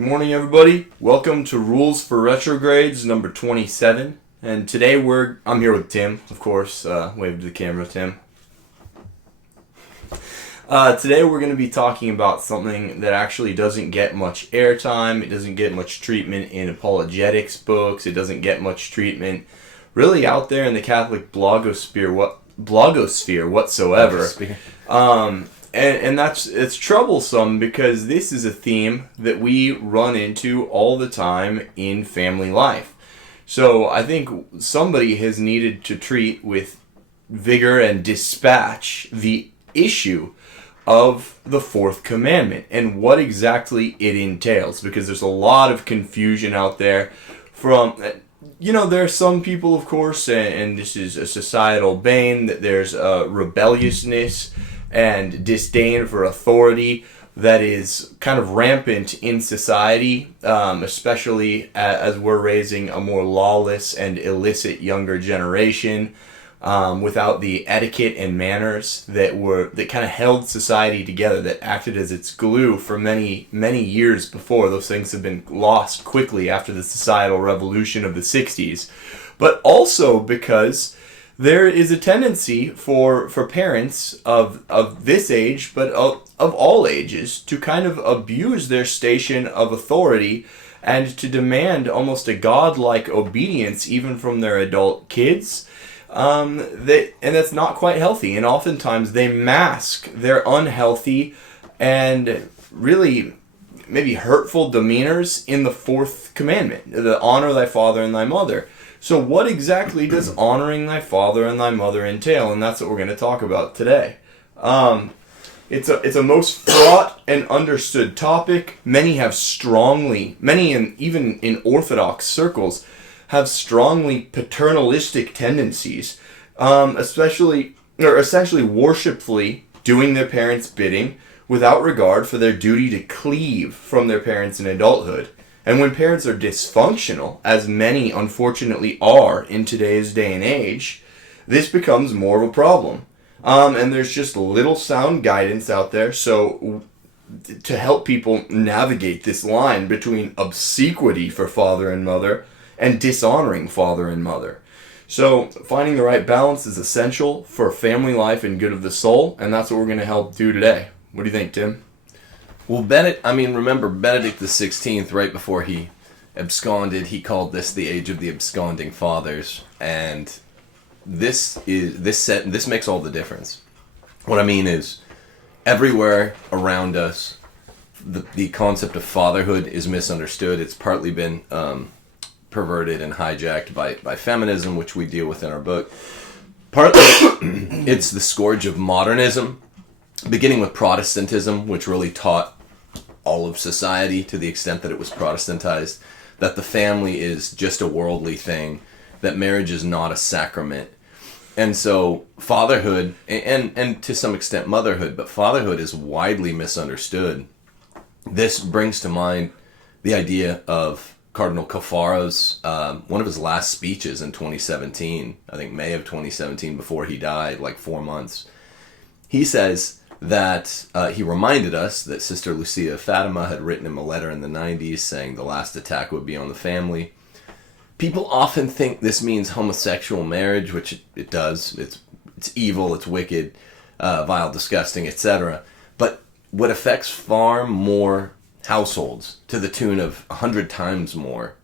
Good morning, everybody. Welcome to Rules for Retrogrades number 27. And today I'm here with Tim, of course. Wave to the camera, Tim. Today we're going to be talking about something that actually doesn't get much airtime. It doesn't get much treatment in apologetics books. It doesn't get much treatment really out there in the Catholic blogosphere whatsoever. And it's troublesome because this is a theme that we run into all the time in family life. So I think somebody has needed to treat with vigor and dispatch the issue of the fourth commandment and what exactly it entails, because there's a lot of confusion out there from, there are some people, of course, and this is a societal bane, that there's rebelliousness and disdain for authority that is kind of rampant in society, especially as we're raising a more lawless and illicit younger generation, without the etiquette and manners that kind of held society together, that acted as its glue for many, many years before. Those things have been lost quickly after the societal revolution of the 60s. But also because there is a tendency for parents of this age, but of all ages, to kind of abuse their station of authority and to demand almost a godlike obedience even from their adult kids. And that's not quite healthy. And oftentimes they mask their unhealthy and really maybe hurtful demeanors in the fourth commandment, the honor thy father and thy mother. So what exactly does honoring thy father and thy mother entail? And that's what we're going to talk about today. It's a most fraught and understood topic. Many even in Orthodox circles, have strongly paternalistic tendencies, essentially worshipfully doing their parents' bidding without regard for their duty to cleave from their parents in adulthood. And when parents are dysfunctional, as many unfortunately are in today's day and age, this becomes more of a problem. And there's just little sound guidance out there. So to help people navigate this line between obsequity for father and mother and dishonoring father and mother. So finding the right balance is essential for family life and good of the soul. And that's what we're going to help do today. What do you think, Tim? Well, remember Benedict XVI, right before he absconded, he called this the age of the absconding fathers, and this makes all the difference. What I mean is, everywhere around us, the concept of fatherhood is misunderstood. It's partly been perverted and hijacked by feminism, which we deal with in our book. Partly, it's the scourge of modernism, beginning with Protestantism, which really taught all of society, to the extent that it was Protestantized, that the family is just a worldly thing, that marriage is not a sacrament. And so fatherhood, and to some extent motherhood, but fatherhood is widely misunderstood. This brings to mind the idea of Cardinal Caffaro's, one of his last speeches in 2017, I think May of 2017, before he died, like 4 months. He says that he reminded us that Sister Lucia of Fatima had written him a letter in the 90s saying the last attack would be on the family. People often think this means homosexual marriage, which it does. It's evil, it's wicked, vile, disgusting, etc. But what affects far more households, to the tune of 100 times more,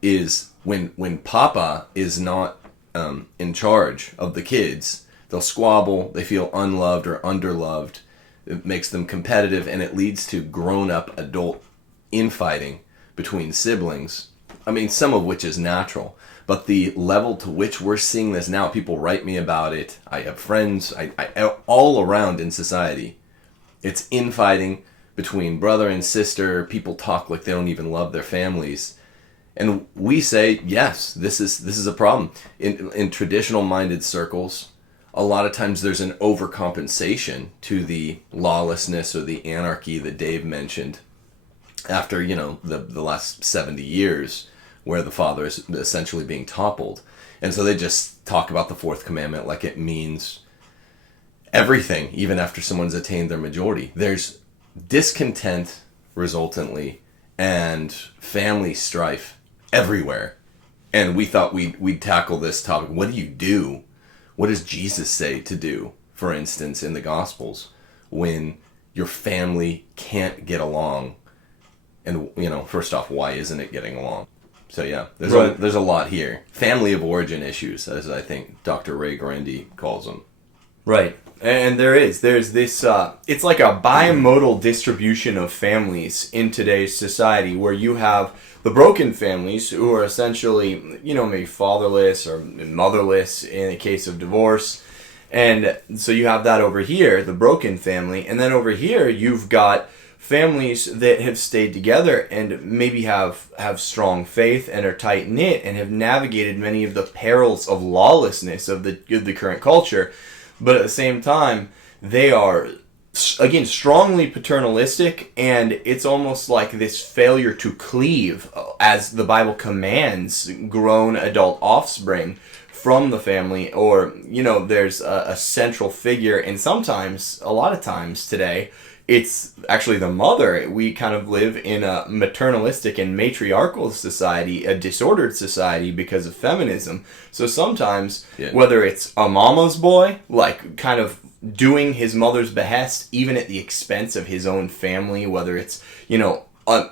is when Papa is not in charge of the kids. They'll squabble, they feel unloved or underloved. It makes them competitive, and it leads to grown-up adult infighting between siblings. I mean, some of which is natural. But the level to which we're seeing this now, people write me about it. I have friends I all around in society. It's infighting between brother and sister. People talk like they don't even love their families. And we say, yes, this is a problem. In traditional-minded circles, a lot of times there's an overcompensation to the lawlessness or the anarchy that Dave mentioned after, the last 70 years where the father is essentially being toppled. And so they just talk about the fourth commandment like it means everything, even after someone's attained their majority. There's discontent resultantly and family strife everywhere. And we thought we'd tackle this topic. What do you do? What does Jesus say to do, for instance, in the Gospels, when your family can't get along? And, first off, why isn't it getting along? So, yeah, there's a lot here. Family of origin issues, as I think Dr. Ray Grandy calls them. Right. And there's this, it's like a bimodal distribution of families in today's society, where you have the broken families who are essentially, maybe fatherless or motherless in the case of divorce. And so you have that over here, the broken family. And then over here, you've got families that have stayed together and maybe have strong faith and are tight-knit and have navigated many of the perils of lawlessness of the current culture. But at the same time, they are, again, strongly paternalistic, and it's almost like this failure to cleave, as the Bible commands, grown adult offspring from the family, or, there's a central figure, and sometimes, a lot of times today, it's actually the mother. We kind of live in a maternalistic and matriarchal society, a disordered society because of feminism. So sometimes, whether it's a mama's boy, like kind of doing his mother's behest, even at the expense of his own family, whether it's,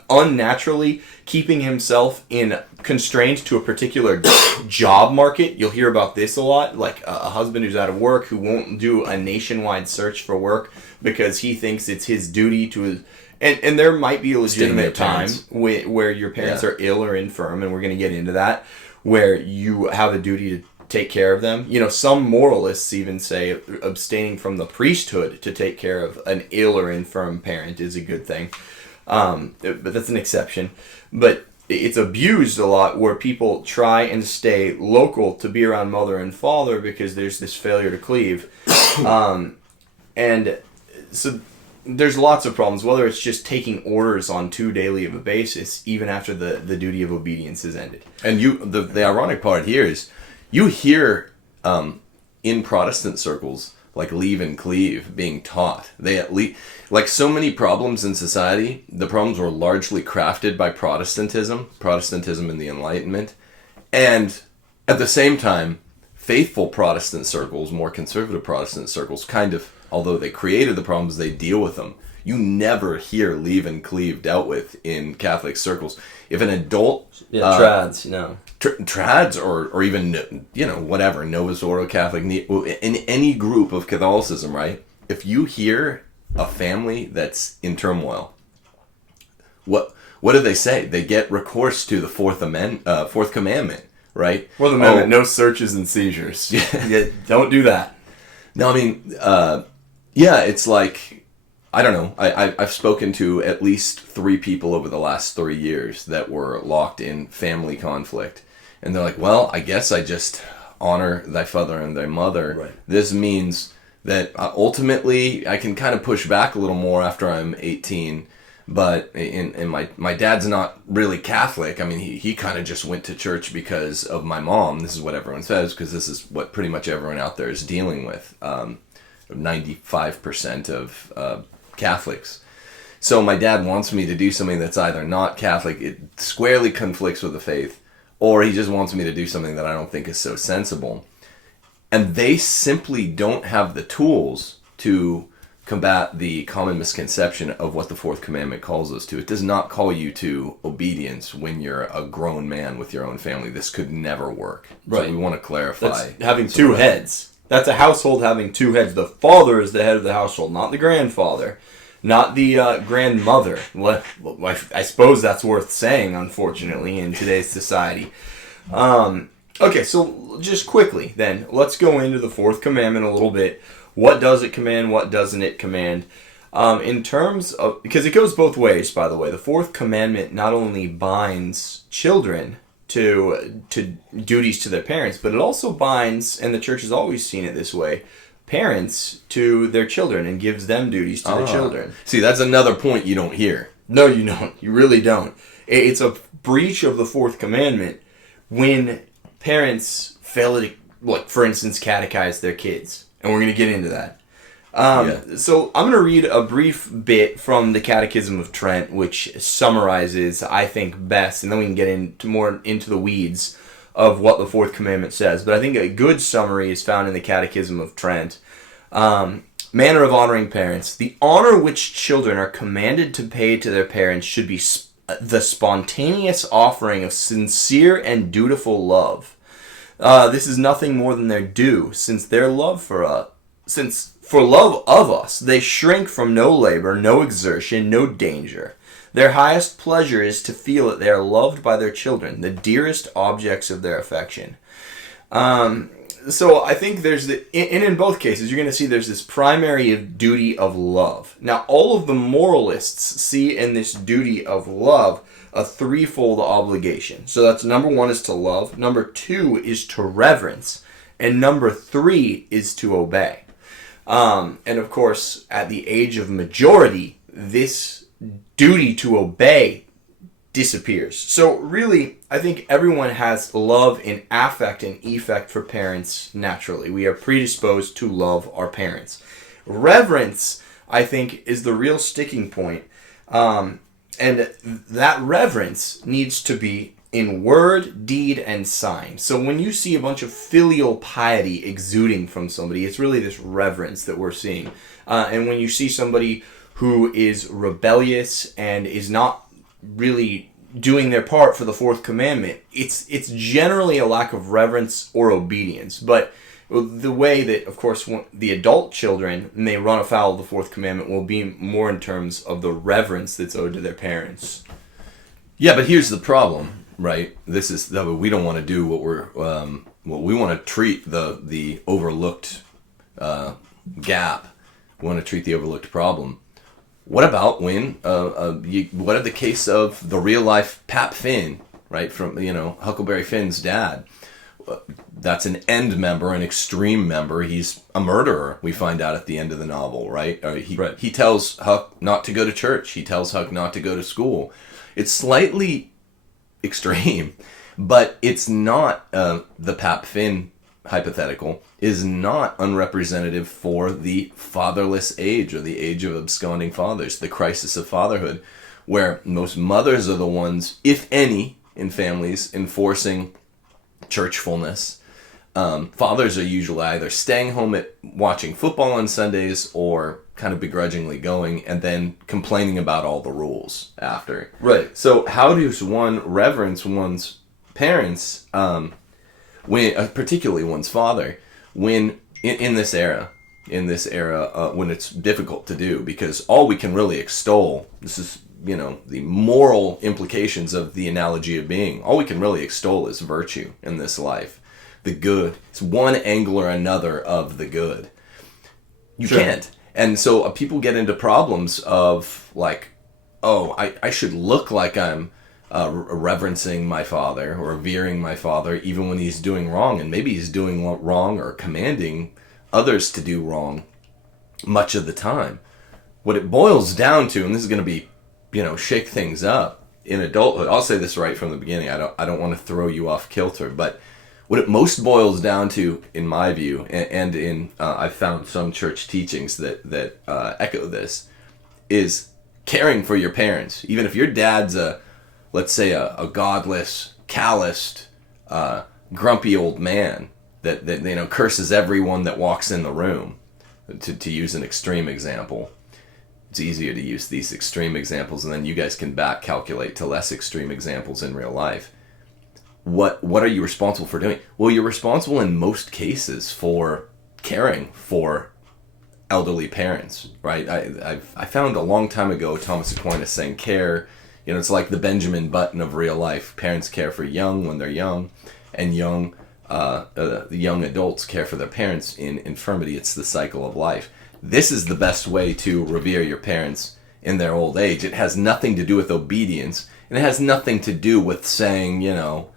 unnaturally keeping himself constrained to a particular job market. You'll hear about this a lot, like a husband who's out of work who won't do a nationwide search for work because he thinks it's his duty to, and there might be a legitimate time where your parents are ill or infirm, and we're going to get into that, where you have a duty to take care of them. Some moralists even say abstaining from the priesthood to take care of an ill or infirm parent is a good thing. But that's an exception. But it's abused a lot, where people try and stay local to be around mother and father because there's this failure to cleave. And so there's lots of problems, whether it's just taking orders on too daily of a basis, even after the duty of obedience is ended. And the ironic part here is you hear in Protestant circles like leave and cleave being taught. They at least, like so many problems in society, the problems were largely crafted by Protestantism and the Enlightenment. And at the same time, faithful Protestant circles, more conservative Protestant circles, kind of, although they created the problems, they deal with them. You never hear leave and cleave dealt with in Catholic circles. If an adult... trads, trads or even, whatever, Novus Ordo Catholic, in any group of Catholicism, right? If you hear a family that's in turmoil, what do they say? They get recourse to the Fourth Commandment, right? Fourth Amendment, no searches and seizures. Yeah, don't do that. No, I mean, it's like... I don't know. I've spoken to at least 3 people over the last 3 years that were locked in family conflict. And they're like, well, I guess I just honor thy father and thy mother. Right. This means that ultimately I can kind of push back a little more after I'm 18. But my dad's not really Catholic. I mean, he kind of just went to church because of my mom. This is what everyone says, because this is what pretty much everyone out there is dealing with. 95% of Catholics. So my dad wants me to do something that's either not Catholic, it squarely conflicts with the faith, or he just wants me to do something that I don't think is so sensible. And they simply don't have the tools to combat the common misconception of what the Fourth Commandment calls us to. It does not call you to obedience when you're a grown man with your own family. This could never work. Right. So we want to clarify. That's having 2 heads. That's a household having 2 heads. The father is the head of the household, not the grandfather, not the grandmother. I suppose that's worth saying, unfortunately, in today's society. Okay, so just quickly then, let's go into the Fourth Commandment a little bit. What does it command? What doesn't it command? In terms of, because it goes both ways, by the way. The Fourth Commandment not only binds children to duties to their parents, but it also binds, and the church has always seen it this way, parents to their children and gives them duties to their children. See, that's another point you don't hear. No, you don't. You really don't. It's a breach of the Fourth Commandment when parents fail to, like, for instance, catechize their kids. And we're going to get into that. So I'm going to read a brief bit from the Catechism of Trent, which summarizes, I think, best, and then we can get into the weeds of what the fourth commandment says. But I think a good summary is found in the Catechism of Trent. Manner of honoring parents. The honor which children are commanded to pay to their parents should be the spontaneous offering of sincere and dutiful love. This is nothing more than their due, since their love for love of us, they shrink from no labor, no exertion, no danger. Their highest pleasure is to feel that they are loved by their children, the dearest objects of their affection. So I think there's in both cases, you're going to see there's this primary duty of love. Now, all of the moralists see in this duty of love a threefold obligation. So that's number one is to love, number two is to reverence, and number three is to obey. And of course, at the age of majority, this duty to obey disappears. So really, I think everyone has love in affect and effect for parents naturally. We are predisposed to love our parents. Reverence, I think, is the real sticking point. And that reverence needs to be in word, deed, and sign. So when you see a bunch of filial piety exuding from somebody, it's really this reverence that we're seeing. And when you see somebody who is rebellious and is not really doing their part for the fourth commandment, it's generally a lack of reverence or obedience. But the way that, of course, the adult children may run afoul of the fourth commandment will be more in terms of the reverence that's owed to their parents. Yeah, but here's the problem, right? This is we don't want to do what we want to treat the overlooked gap. We want to treat the overlooked problem. What about when what of the case of the real life Pap Finn, right, from Huckleberry Finn's dad? That's an end member, an extreme member. He's a murderer, we find out at the end of the novel, right? He tells Huck not to go to church. He tells Huck not to go to school. It's slightly extreme, but it's not, the Pap Finn hypothetical is not unrepresentative for the fatherless age or the age of absconding fathers, the crisis of fatherhood, where most mothers are the ones, if any, in families enforcing churchfulness. Fathers are usually either staying home watching football on Sundays or kind of begrudgingly going and then complaining about all the rules after. Right. So how does one reverence one's parents, when particularly one's father, when in this era, when it's difficult to do, because all we can really extol, this is the moral implications of the analogy of being, all we can really extol is virtue in this life, the good. It's one angle or another of the good. You can't. And so people get into problems of like, oh, I should look like I'm reverencing my father or revering my father even when he's doing wrong, and maybe he's doing wrong or commanding others to do wrong much of the time. What it boils down to, and this is going to be, shake things up in adulthood. I'll say this right from the beginning. I don't want to throw you off kilter, but what it most boils down to, in my view, and in I've found some church teachings that echo this, is caring for your parents. Even if your dad's let's say a godless, calloused, grumpy old man that curses everyone that walks in the room, to use an extreme example. It's easier to use these extreme examples, and then you guys can back calculate to less extreme examples in real life. What are you responsible for doing? Well, you're responsible in most cases for caring for elderly parents, right? I found a long time ago Thomas Aquinas saying care, it's like the Benjamin Button of real life. Parents care for young when they're young, and the young adults care for their parents in infirmity. It's the cycle of life. This is the best way to revere your parents in their old age. It has nothing to do with obedience, and it has nothing to do with saying, well,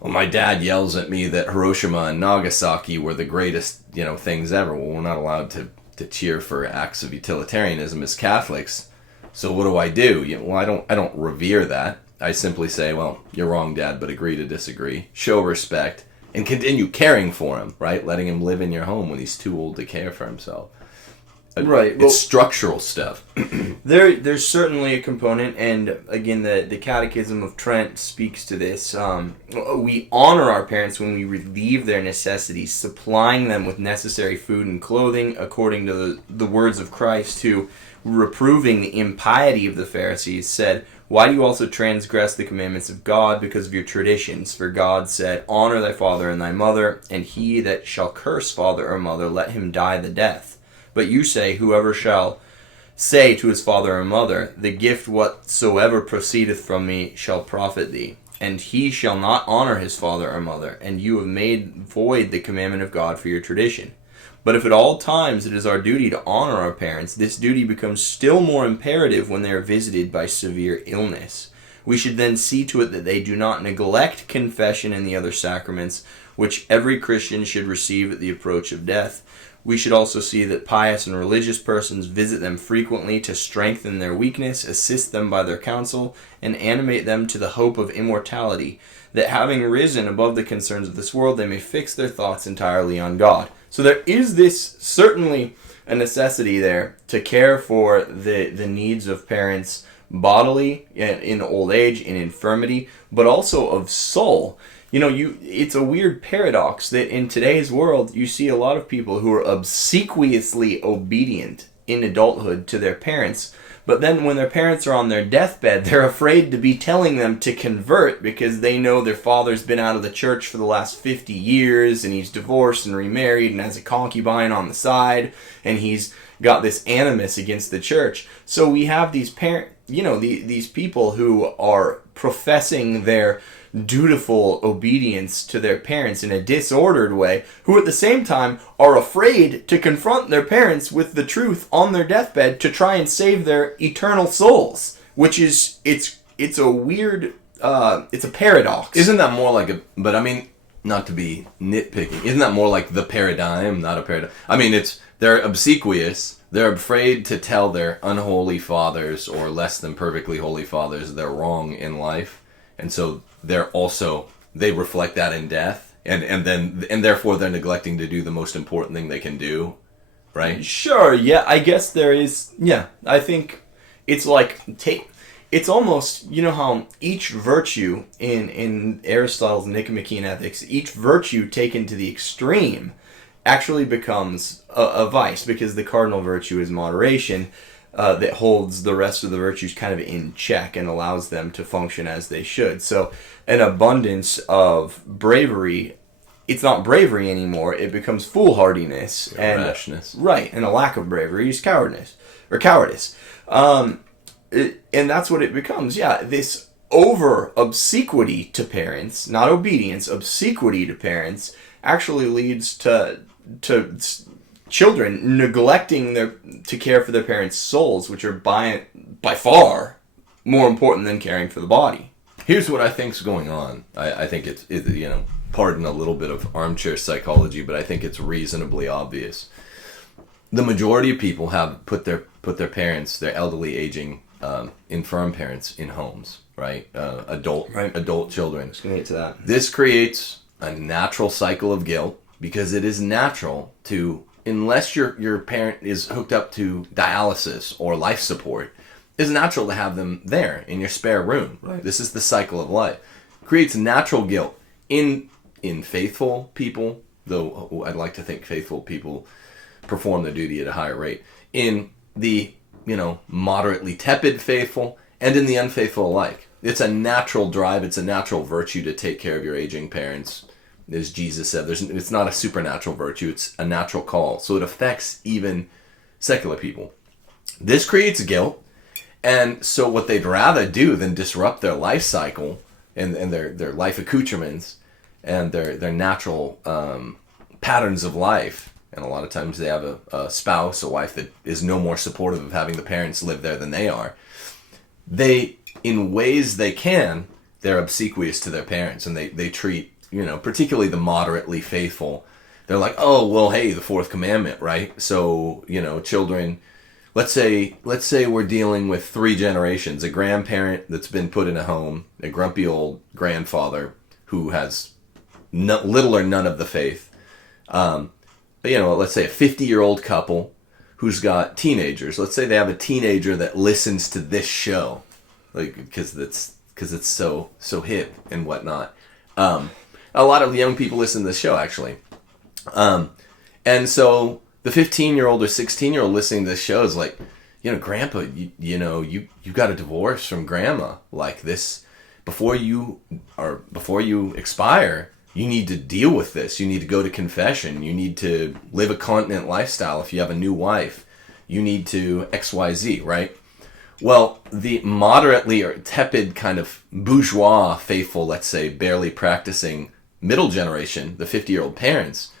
my dad yells at me that Hiroshima and Nagasaki were the greatest, things ever. Well, we're not allowed to cheer for acts of utilitarianism as Catholics. So what do I do? Well, I don't revere that. I simply say, well, you're wrong, Dad, but agree to disagree. Show respect and continue caring for him, right? Letting him live in your home when he's too old to care for himself. Right. It's structural stuff. There's certainly a component, and again, the Catechism of Trent speaks to this. We honor our parents when we relieve their necessities, supplying them with necessary food and clothing, according to the words of Christ, who, reproving the impiety of the Pharisees, said, "Why do you also transgress the commandments of God because of your traditions? For God said, Honor thy father and thy mother, and he that shall curse father or mother, let him die the death. But you say, Whoever shall say to his father or mother, The gift whatsoever proceedeth from me shall profit thee, and he shall not honor his father or mother, and you have made void the commandment of God for your tradition. But if at all times it is our duty to honor our parents, this duty becomes still more imperative when they are visited by severe illness. We should then see to it that they do not neglect confession and the other sacraments, which every Christian should receive at the approach of death. We should also see that pious and religious persons visit them frequently to strengthen their weakness, assist them by their counsel, and animate them to the hope of immortality, that having risen above the concerns of this world, they may fix their thoughts entirely on God." So there is this, certainly a necessity there to care for the needs of parents bodily, in old age, in infirmity, but also of soul. It's a weird paradox that in today's world, you see a lot of people who are obsequiously obedient in adulthood to their parents, but then when their parents are on their deathbed, they're afraid to be telling them to convert because they know their father's been out of the church for the last 50 years, and he's divorced and remarried and has a concubine on the side, and he's got this animus against the church. So we have these these people who are professing their dutiful obedience to their parents in a disordered way, who at the same time are afraid to confront their parents with the truth on their deathbed to try and save their eternal souls, which is, it's a weird, it's a paradox. Isn't that more like but I mean, not to be nitpicking, isn't that more like the paradigm, not a paradigm? I mean, they're obsequious, they're afraid to tell their unholy fathers or less than perfectly holy fathers they're wrong in life, and so they reflect that in death, and therefore they're neglecting to do the most important thing they can do, right? Sure, yeah, I guess there is, yeah, I think it's like, it's almost, how each virtue in Aristotle's Nicomachean Ethics, each virtue taken to the extreme actually becomes a vice, because the cardinal virtue is moderation, that holds the rest of the virtues kind of in check and allows them to function as they should. So an abundance of bravery, it's not bravery anymore, it becomes foolhardiness. And rashness. Right, and a lack of bravery is cowardice. And that's what it becomes. Yeah, this over obsequity to parents, not obedience, obsequity to parents, actually leads to children neglecting to care for their parents' souls, which are by far more important than caring for the body. Here's what I think's going on. I think it's pardon a little bit of armchair psychology, but I think it's reasonably obvious. The majority of people have put their parents, their elderly, aging, infirm parents, in homes, right? Adult children. Just gonna get to that. This creates a natural cycle of guilt, because it is natural to, unless your parent is hooked up to dialysis or life support, it's natural to have them there in your spare room. Right. This is the cycle of life. Creates natural guilt in faithful people, though I'd like to think faithful people perform their duty at a higher rate. In the, moderately tepid faithful, and in the unfaithful alike. It's a natural drive, it's a natural virtue to take care of your aging parents. As Jesus said, it's not a supernatural virtue, it's a natural call. So it affects even secular people. This creates guilt, and so what they'd rather do than disrupt their life cycle and their life accoutrements and their natural patterns of life, and a lot of times they have a spouse, a wife that is no more supportive of having the parents live there than they are. They, in ways they can, they're obsequious to their parents, and they treat, particularly the moderately faithful, they're like, oh, well, hey, the fourth commandment, right? So, children, let's say we're dealing with 3 generations, a grandparent that's been put in a home, a grumpy old grandfather who has little or none of the faith, let's say a 50-year-old couple who's got teenagers. Let's say they have a teenager that listens to this show, like because it's so hip and whatnot. A lot of young people listen to this show actually, and so the 15-year-old or 16-year-old listening to this show is like, Grandpa, you got a divorce from Grandma like this. Before you expire, you need to deal with this. You need to go to confession. You need to live a continent lifestyle. If you have a new wife, you need to XYZ, right? Well, the moderately or tepid kind of bourgeois faithful, let's say, barely practicing middle generation, the 50-year-old parents,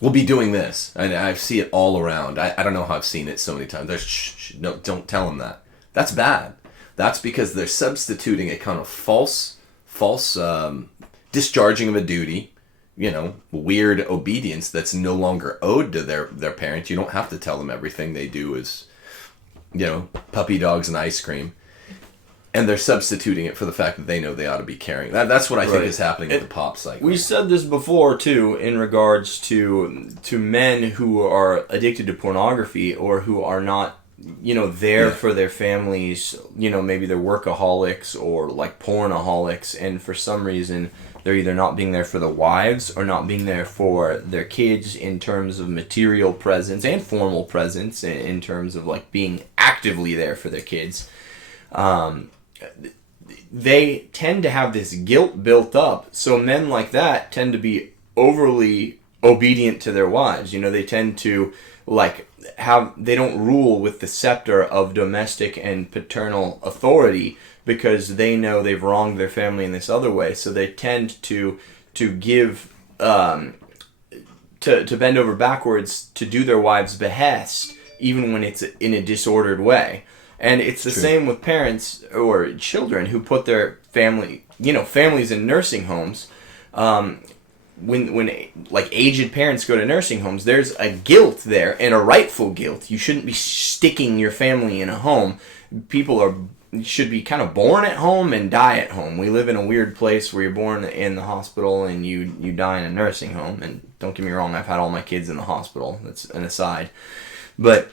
will be doing this. And I see it all around. I don't know how I've seen it so many times. No, don't tell them that. That's bad. That's because they're substituting a kind of false discharging of a duty, weird obedience that's no longer owed to their parent. You don't have to tell them everything they do is, puppy dogs and ice cream. And they're substituting it for the fact that they know they ought to be caring. That's what I think is happening with the pop cycle. We said this before, too, in regards to men who are addicted to pornography or who are not there for their families, maybe they're workaholics or like pornaholics, and for some reason they're either not being there for the wives or not being there for their kids in terms of material presence and formal presence in terms of like being actively there for their kids. They tend to have this guilt built up, so men like that tend to be overly obedient to their wives. They tend to they don't rule with the scepter of domestic and paternal authority because they know they've wronged their family in this other way. So they tend to give to bend over backwards to do their wives' behest, even when it's in a disordered way. And it's the same with parents or children who put their families in nursing homes. When aged parents go to nursing homes, there's a guilt there, and a rightful guilt. You shouldn't be sticking your family in a home. People should be kind of born at home and die at home. We live in a weird place where you're born in the hospital and you die in a nursing home. And don't get me wrong, I've had all my kids in the hospital. That's an aside. But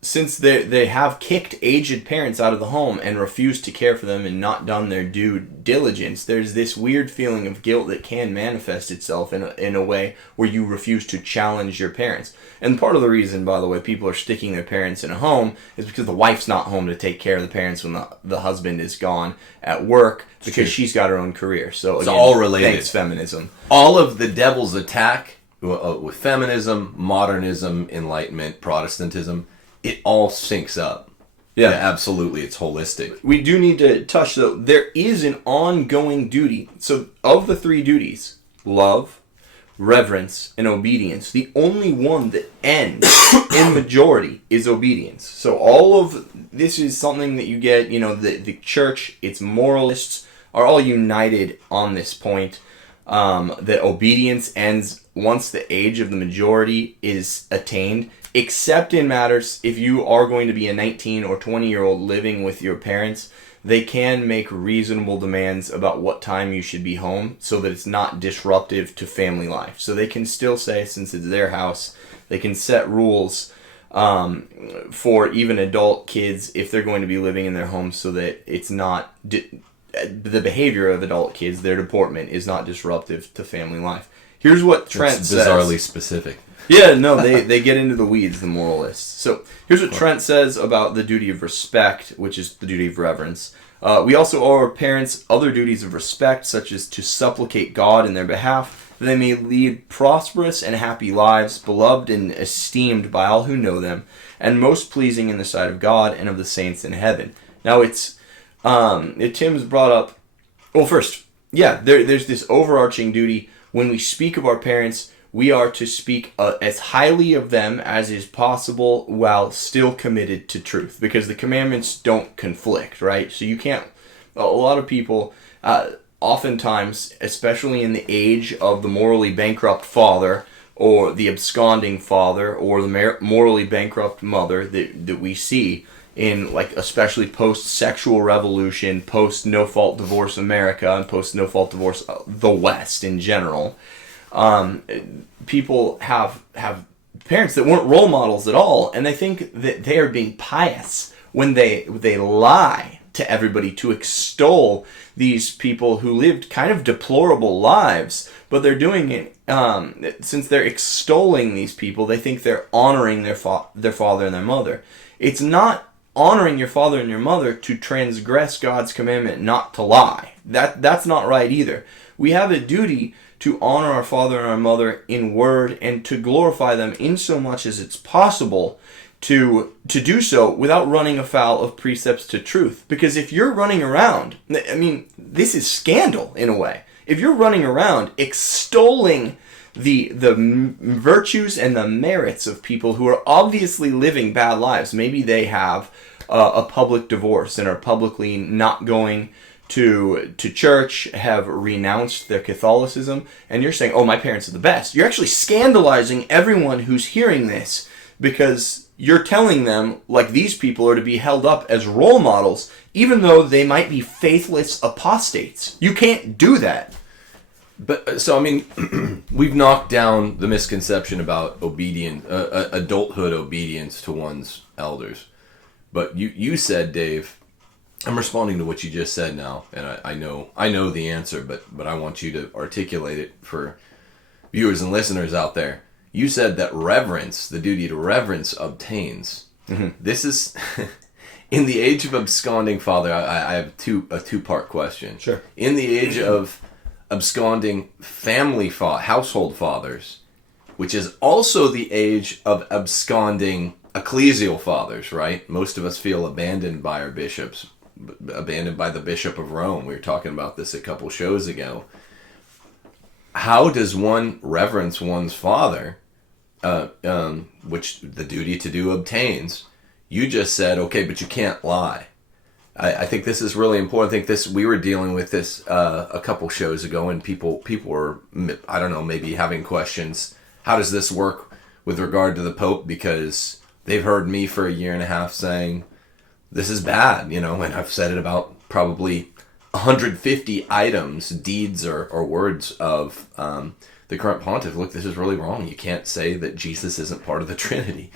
since they have kicked aged parents out of the home and refused to care for them and not done their due diligence, there's this weird feeling of guilt that can manifest itself in a way where you refuse to challenge your parents. And part of the reason, by the way, people are sticking their parents in a home is because the wife's not home to take care of the parents when the husband is gone at work because she's got her own career. So it's all related. Thanks, feminism. All of the devil's attack with feminism, modernism, Enlightenment, Protestantism, it all syncs up. Yeah, absolutely. It's holistic. We do need to touch, though, there is an ongoing duty. So, of the three duties, love, reverence, and obedience, the only one that ends in majority is obedience. So, all of this is something that you get, the church, its moralists, are all united on this point, that obedience ends once the age of the majority is attained. Except in matters, if you are going to be a 19 or 20-year-old living with your parents, they can make reasonable demands about what time you should be home so that it's not disruptive to family life. So they can still say, since it's their house, they can set rules for even adult kids if they're going to be living in their home so that it's not... the behavior of adult kids, their deportment, is not disruptive to family life. Here's what Trent says. Bizarrely specific. Yeah, no, they get into the weeds, the moralists. So here's what Trent says about the duty of respect, which is the duty of reverence. We also owe our parents other duties of respect, such as to supplicate God in their behalf, that they may lead prosperous and happy lives, beloved and esteemed by all who know them, and most pleasing in the sight of God and of the saints in heaven. Now Tim's brought up, well, first, there's this overarching duty. When we speak of our parents, we are to speak as highly of them as is possible while still committed to truth, because the commandments don't conflict, right? So you can't, a lot of people, oftentimes, especially in the age of the morally bankrupt father or the absconding father or the morally bankrupt mother that we see in, especially post-sexual revolution, post-no-fault divorce America, and post-no-fault divorce the West in general, people have parents that weren't role models at all, and they think that they are being pious when they lie to everybody to extol these people who lived kind of deplorable lives, but they're doing it since they're extolling these people. They think they're honoring their father and their mother. It's not honoring your father and your mother to transgress God's commandment not to lie. That's not right either. We have a duty to honor our father and our mother in word and to glorify them in so much as it's possible to do so without running afoul of precepts to truth. Because if you're running around, I mean, this is scandal in a way. If you're running around extolling the virtues and the merits of people who are obviously living bad lives, maybe they have a public divorce and are publicly not going to church, have renounced their Catholicism, and you're saying, oh, my parents are the best. You're actually scandalizing everyone who's hearing this, because you're telling them, like, these people are to be held up as role models, even though they might be faithless apostates. You can't do that. But, so, I mean, we've knocked down the misconception about adulthood obedience to one's elders. But you said, Dave, I'm responding to what you just said now, and I know the answer, but I want you to articulate it for viewers and listeners out there. You said that reverence, the duty to reverence, obtains. Mm-hmm. This is, in the age of absconding father, I have a two-part question. Sure. In the age of absconding household fathers, which is also the age of absconding ecclesial fathers, right? Most of us feel abandoned by our bishops, abandoned by the Bishop of Rome. We were talking about this a couple shows ago. How does one reverence one's father, which the duty to do obtains? You just said, okay, but you can't lie. I think this is really important. I think we were dealing with this a couple shows ago, and people were, I don't know, maybe having questions. How does this work with regard to the Pope? Because they've heard me for a year and a half saying, this is bad, and I've said it about probably 150 items, deeds or words of the current pontiff. Look, this is really wrong. You can't say that Jesus isn't part of the Trinity.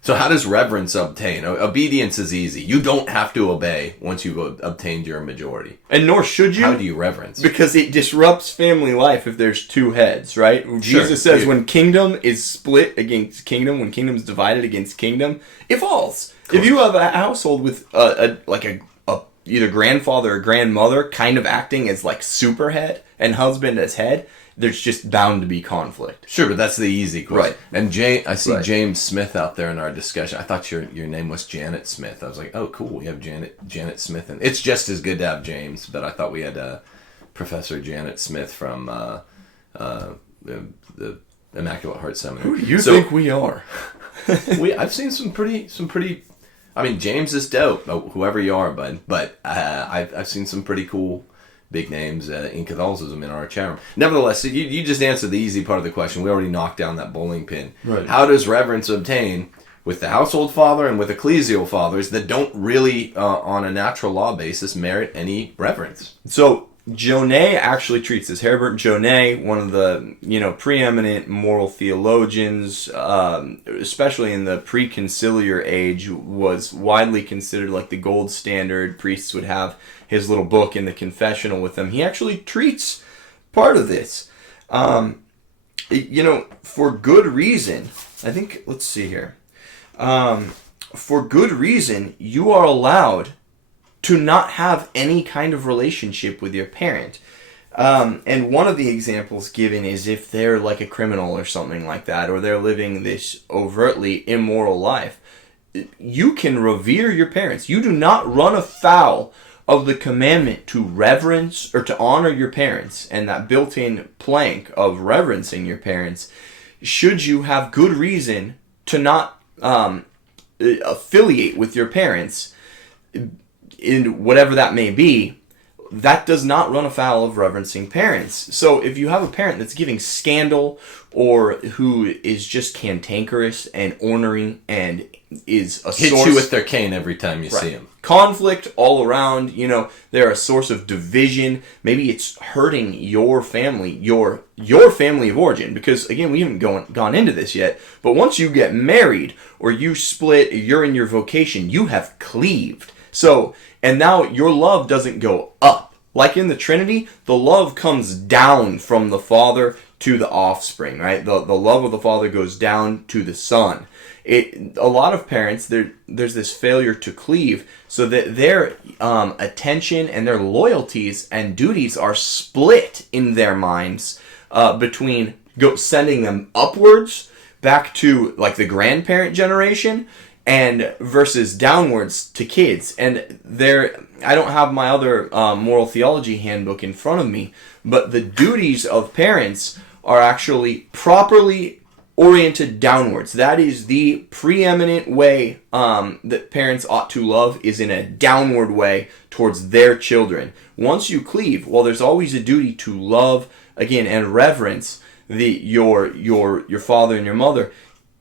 So how does reverence obtain? Obedience is easy. You don't have to obey once you've obtained your majority. And nor should you. How do you reverence? Because it disrupts family life if there's two heads, right? Jesus says when kingdom is split against kingdom, when kingdom is divided against kingdom, it falls. If you have a household with either grandfather or grandmother kind of acting as like super head and husband as head, there's just bound to be conflict. Sure, but that's the easy question. Right. And I see James Smith out there in our discussion. I thought your name was Janet Smith. I was like, oh, cool, we have Janet Smith. And it's just as good to have James, but I thought we had Professor Janet Smith from the Immaculate Heart Seminary. Who do you think we are? I've seen some pretty. I mean, James is dope, whoever you are, bud. But I've seen some pretty cool big names in Catholicism in our chat room. Nevertheless, you just answered the easy part of the question. We already knocked down that bowling pin. Right. How does reverence obtain with the household father and with ecclesial fathers that don't really, on a natural law basis, merit any reverence? So Jonet actually treats this. Herbert Jonet, one of the preeminent moral theologians, especially in the pre-conciliar age, was widely considered like the gold standard. Priests would have his little book in the confessional with them. He actually treats part of this, for good reason. I think, let's see here. For good reason, you are allowed to not have any kind of relationship with your parent. And one of the examples given is if they're like a criminal or something like that, or they're living this overtly immoral life. You can revere your parents. You do not run afoul of the commandment to reverence or to honor your parents, and that built-in plank of reverencing your parents, should you have good reason to not affiliate with your parents in whatever that may be. that does not run afoul of reverencing parents. So if you have a parent that's giving scandal or who is just cantankerous and ornery and is a Hits source... you with their cane every time you see them. Conflict all around, they're a source of division. Maybe it's hurting your family, your family of origin. Because, again, we haven't gone into this yet. But once you get married or you split, you're in your vocation, you have cleaved. So, and now your love doesn't go up. Like in the Trinity, the love comes down from the Father to the offspring, right? The love of the Father goes down to the Son. A lot of parents, there's this failure to cleave, so that their attention and their loyalties and duties are split in their minds between sending them upwards back to like the grandparent generation and versus downwards to kids. And I don't have my other moral theology handbook in front of me, but the duties of parents are actually properly oriented downwards. That is the preeminent way that parents ought to love, is in a downward way towards their children. Once you cleave, well, there's always a duty to love, again, and reverence your father and your mother.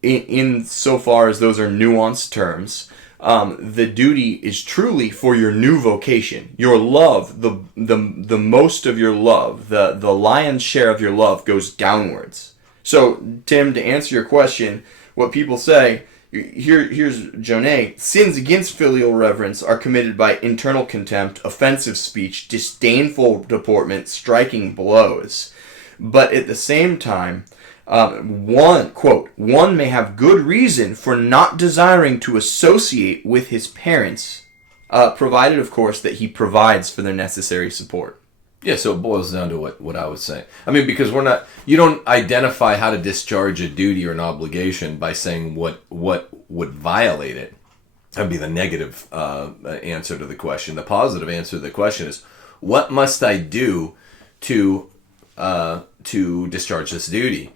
In so far as those are nuanced terms, the duty is truly for your new vocation. Your love, the most of your love, the lion's share of your love goes downwards. So, Tim, to answer your question, what people say, here's Jonay: sins against filial reverence are committed by internal contempt, offensive speech, disdainful deportment, striking blows. But at the same time, one may have good reason for not desiring to associate with his parents, provided, of course, that he provides for their necessary support. Yeah, so it boils down to what I was saying. I mean, because you don't identify how to discharge a duty or an obligation by saying what would violate it. That'd be the negative answer to the question. The positive answer to the question is, what must I do to discharge this duty?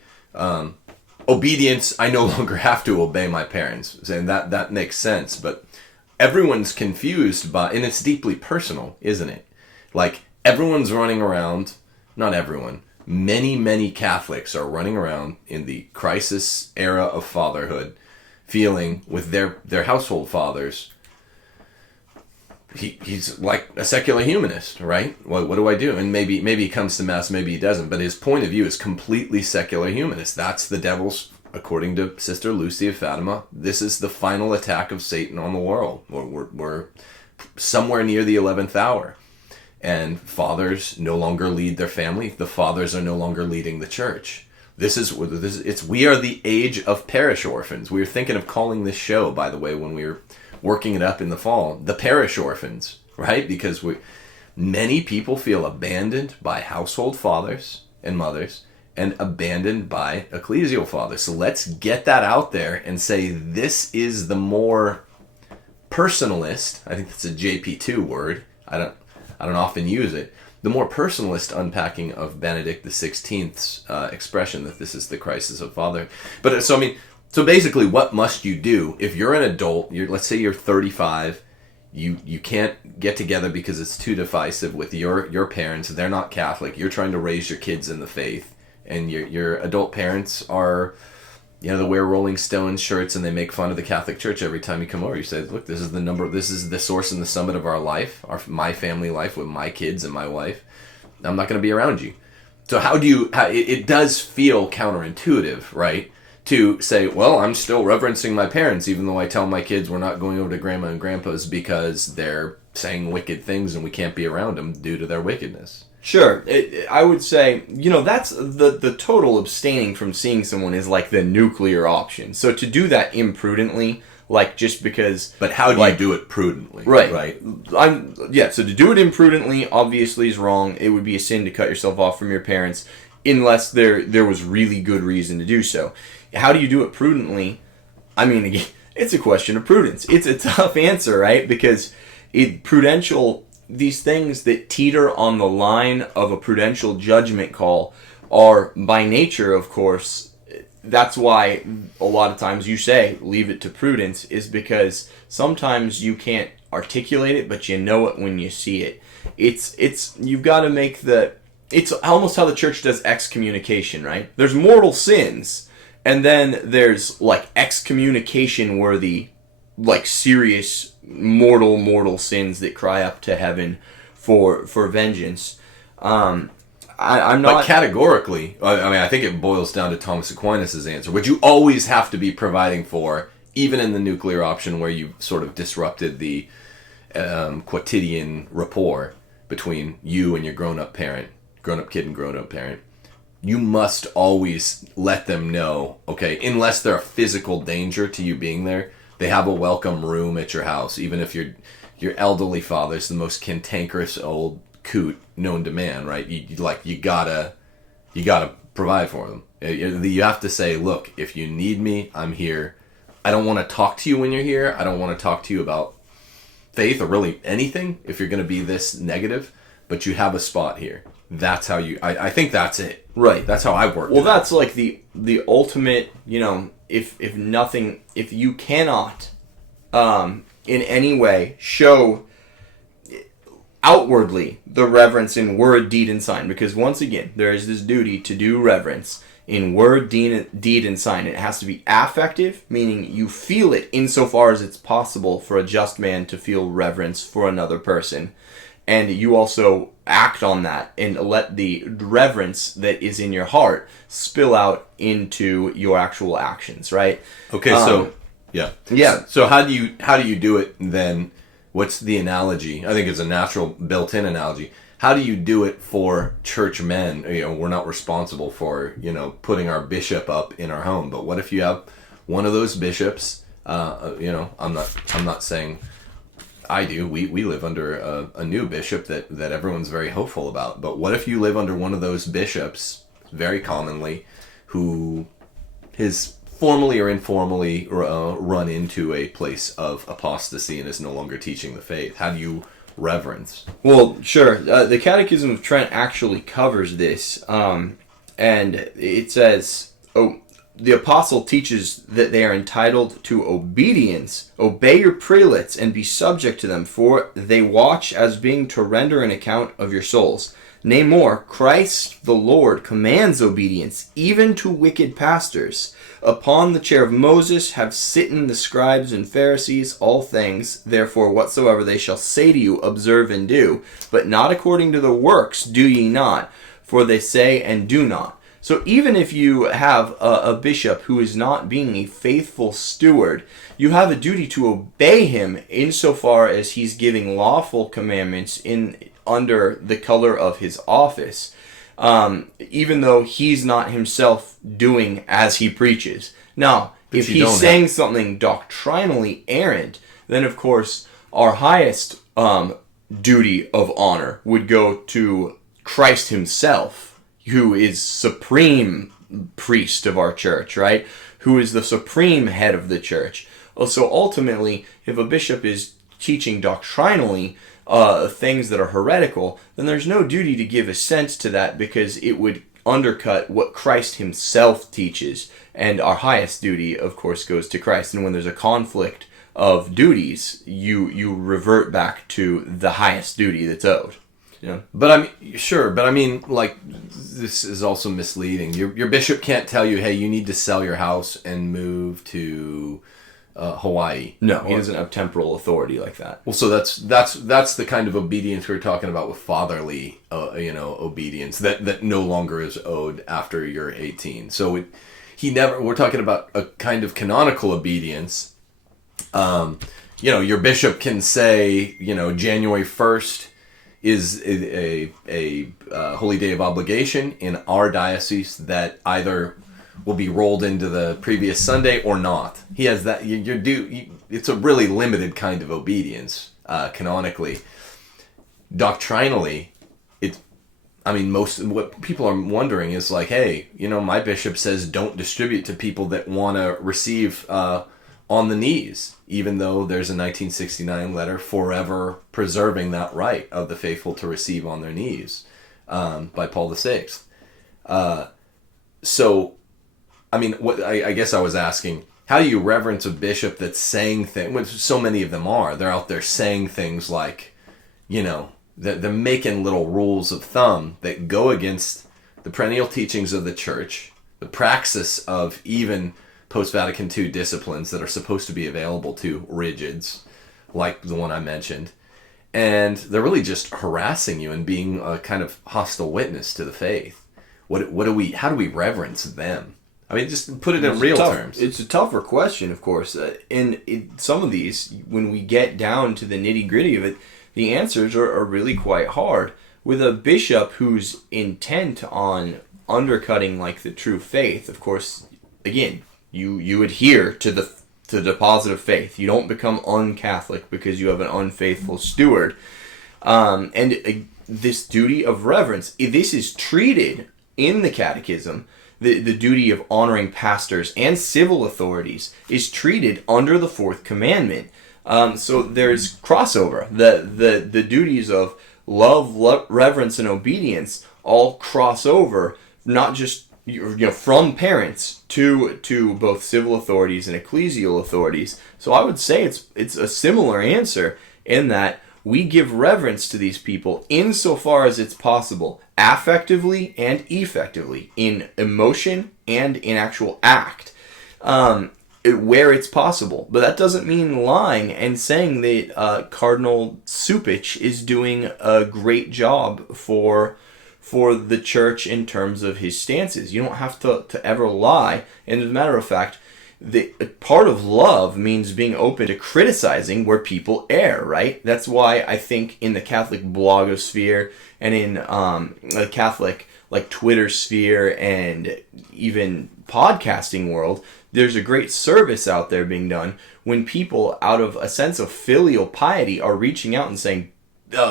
Obedience, I no longer have to obey my parents, and that makes sense. But everyone's confused and it's deeply personal, isn't it? Like, everyone's running around, not everyone, many Catholics are running around in the crisis era of fatherhood, feeling with their household fathers, he's like a secular humanist, right? What do I do? And maybe he comes to Mass, maybe he doesn't, but his point of view is completely secular humanist. That's the devil's, according to Sister Lucy of Fatima, this is the final attack of Satan on the world. We're somewhere near the 11th hour. And fathers no longer lead their family. The fathers are no longer leading the church. We are the age of parish orphans. We were thinking of calling this show, by the way, when we were working it up in the fall, the parish orphans, right? Because many people feel abandoned by household fathers and mothers and abandoned by ecclesial fathers. So let's get that out there and say this is the more personalist. I think that's a JP2 word. I don't often use it. The more personalist unpacking of Benedict XVI's expression that this is the crisis of fatherhood. But so basically, what must you do if you're an adult? Let's say you're 35. You can't get together because it's too divisive with your parents. They're not Catholic. You're trying to raise your kids in the faith, and your adult parents are, they wear Rolling Stones shirts and they make fun of the Catholic Church every time you come over. You say, look, this is the source and the summit of our life, my family life with my kids and my wife. I'm not going to be around you. So it does feel counterintuitive, right? To say, well, I'm still reverencing my parents, even though I tell my kids we're not going over to grandma and grandpa's because they're saying wicked things and we can't be around them due to their wickedness. Sure. I would say, that's the total abstaining from seeing someone is like the nuclear option. So to do that imprudently, like just because... But how do you do it prudently? Right. So to do it imprudently obviously is wrong. It would be a sin to cut yourself off from your parents unless there was really good reason to do so. How do you do it prudently? I mean, again, it's a question of prudence. It's a tough answer, right? Because these things that teeter on the line of a prudential judgment call are by nature, of course, that's why a lot of times you say leave it to prudence, is because sometimes you can't articulate it, but you know it when you see it. It's you've got to make it's almost how the church does excommunication, right? There's mortal sins, and then there's like excommunication worthy, like serious mortal sins that cry up to heaven for vengeance. I'm not. But categorically, I mean, I think it boils down to Thomas Aquinas' answer, which you always have to be providing for, even in the nuclear option where you sort of disrupted the quotidian rapport between you and your grown-up kid and grown-up parent. You must always let them know, okay, unless they're a physical danger to you being there, they have a welcome room at your house, even if your elderly father's the most cantankerous old coot known to man, right? You gotta provide for them. You have to say, look, if you need me, I'm here. I don't want to talk to you when you're here. I don't want to talk to you about faith or really anything if you're going to be this negative, but you have a spot here. That's how I think that's it. Right. That's how I work. Well, that's like the ultimate, if you cannot in any way show outwardly the reverence in word, deed, and sign, because once again, there is this duty to do reverence in word, deed, and sign. It has to be affective, meaning you feel it insofar as it's possible for a just man to feel reverence for another person. And you also act on that and let the reverence that is in your heart spill out into your actual actions, right? Okay, so yeah. So how do you do it then? What's the analogy? I think it's a natural built-in analogy. How do you do it for church men? We're not responsible for, putting our bishop up in our home. But what if you have one of those bishops? I'm not saying I do. We live under a new bishop that everyone's very hopeful about. But what if you live under one of those bishops, very commonly, who has formally or informally run into a place of apostasy and is no longer teaching the faith? How do you reverence? Well, sure. The Catechism of Trent actually covers this. And it says, the apostle teaches that they are entitled to obedience. Obey your prelates and be subject to them, for they watch as being to render an account of your souls. Nay more, Christ the Lord commands obedience, even to wicked pastors. Upon the chair of Moses have sitten the scribes and Pharisees all things. Therefore whatsoever they shall say to you, observe and do. But not according to the works do ye not, for they say and do not. So even if you have a bishop who is not being a faithful steward, you have a duty to obey him insofar as he's giving lawful commandments under the color of his office, even though he's not himself doing as he preaches. Now, if he's saying something doctrinally errant, then of course our highest duty of honor would go to Christ himself, who is supreme priest of our church, right? Who is the supreme head of the church. So ultimately, if a bishop is teaching doctrinally things that are heretical, then there's no duty to give assent to that, because it would undercut what Christ himself teaches. And our highest duty, of course, goes to Christ. And when there's a conflict of duties, you revert back to the highest duty that's owed. Yeah. But this is also misleading. Your bishop can't tell you, hey, you need to sell your house and move to Hawaii. No, he doesn't have temporal authority like that. Well, so that's the kind of obedience we were talking about with fatherly, obedience that no longer is owed after you're 18. So we're talking about a kind of canonical obedience. Your bishop can say, January 1st is a holy day of obligation in our diocese that either will be rolled into the previous Sunday or not. He has that. It's a really limited kind of obedience, canonically. Doctrinally, what people are wondering is like, hey, my bishop says don't distribute to people that want to receive on the knees, even though there's a 1969 letter forever preserving that right of the faithful to receive on their knees by Paul VI. What I guess I was asking, how do you reverence a bishop that's saying things, which so many of them are, they're out there saying things like, they're making little rules of thumb that go against the perennial teachings of the church, the praxis of even post-Vatican II disciplines that are supposed to be available to rigids, like the one I mentioned. And they're really just harassing you and being a kind of hostile witness to the faith. How do we reverence them? I mean, just put it in real terms. It's a tougher question, of course. Some of these, when we get down to the nitty-gritty of it, the answers are really quite hard. With a bishop who's intent on undercutting like the true faith, of course, again, you adhere to the deposit of faith. You don't become un-Catholic because you have an unfaithful steward. This duty of reverence, this is treated in the Catechism. The duty of honoring pastors and civil authorities is treated under the fourth commandment. So there's crossover. The duties of love, reverence, and obedience all cross over, not just from parents to both civil authorities and ecclesial authorities. So I would say it's a similar answer in that we give reverence to these people insofar as it's possible, affectively and effectively, in emotion and in actual act, where it's possible. But that doesn't mean lying and saying that Cardinal Supich is doing a great job for the church in terms of his stances. You don't have to ever lie. And as a matter of fact, part of love means being open to criticizing where people err, right? That's why I think in the Catholic blogosphere and in the Catholic Twitter sphere and even podcasting world, there's a great service out there being done when people, out of a sense of filial piety, are reaching out and saying,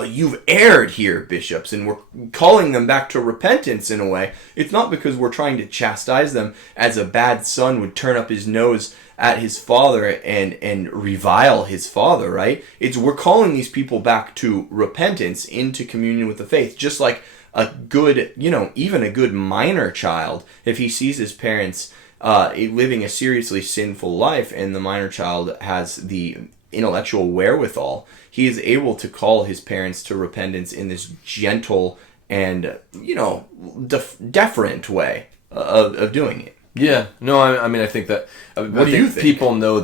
you've erred here, bishops, and we're calling them back to repentance in a way. It's not because we're trying to chastise them as a bad son would turn up his nose at his father and revile his father, right? We're calling these people back to repentance, into communion with the faith, just like a good, even a good minor child, if he sees his parents living a seriously sinful life and the minor child has the intellectual wherewithal, he is able to call his parents to repentance in this gentle and, deferent way of doing it. Yeah, no, I mean, I think that. What do you think? People know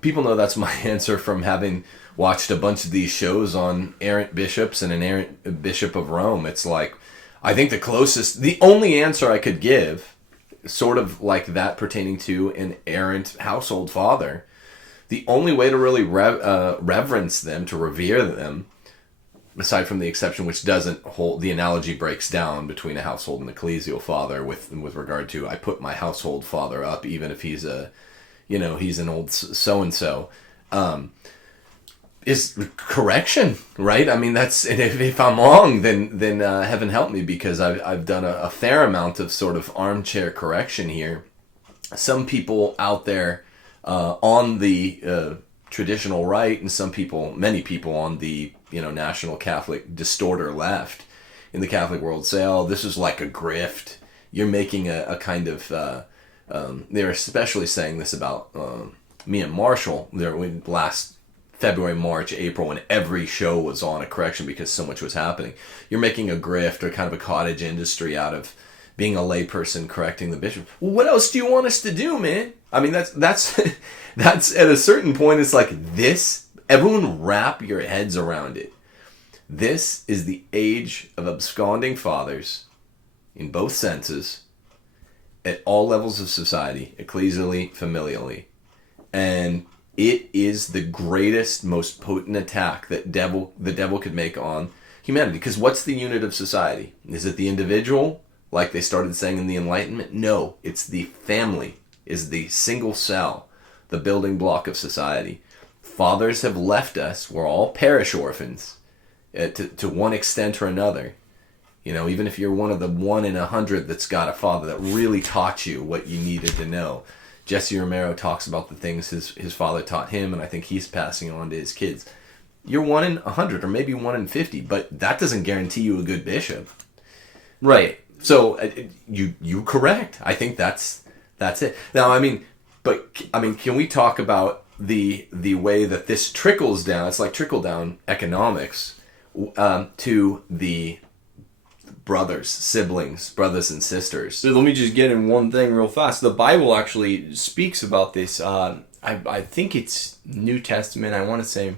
people know that's my answer from having watched a bunch of these shows on errant bishops and an errant bishop of Rome. It's like, I think the only answer I could give, sort of like that pertaining to an errant household father, the only way to really reverence them, to revere them, aside from the exception which doesn't hold, the analogy breaks down between a household and ecclesial father with regard to, I put my household father up even if he's he's an old so-and-so, is correction, right? I mean, that's, if I'm wrong, then heaven help me, because I've done a fair amount of sort of armchair correction here. Some people out there on the traditional right, and many people on the National Catholic distorter left in the Catholic world say, oh, this is like a grift. You're making a kind of, they're especially saying this about me and Marshall. Last February, March, April, when every show was on a correction because so much was happening. You're making a grift or kind of a cottage industry out of being a layperson correcting the bishop. Well, what else do you want us to do, man? I mean, that's that's at a certain point, it's like this. Everyone wrap your heads around it. This is the age of absconding fathers in both senses at all levels of society, ecclesially, familially. And it is the greatest, most potent attack that the devil could make on humanity. Because what's the unit of society? Is it the individual, like they started saying in the Enlightenment? No, it's the family, is the single cell, the building block of society. Fathers have left us. We're all parish orphans to one extent or another. Even if you're one of the 1 in 100 that's got a father that really taught you what you needed to know. Jesse Romero talks about the things his father taught him, and I think he's passing on to his kids. You're 1 in 100 or maybe 1 in 50, but that doesn't guarantee you a good bishop. Right. So you correct. I think that's That's it. Now, can we talk about the way that this trickles down? It's like trickle down economics to the siblings, brothers and sisters. So let me just get in one thing real fast. The Bible actually speaks about this. I think it's New Testament. I want to say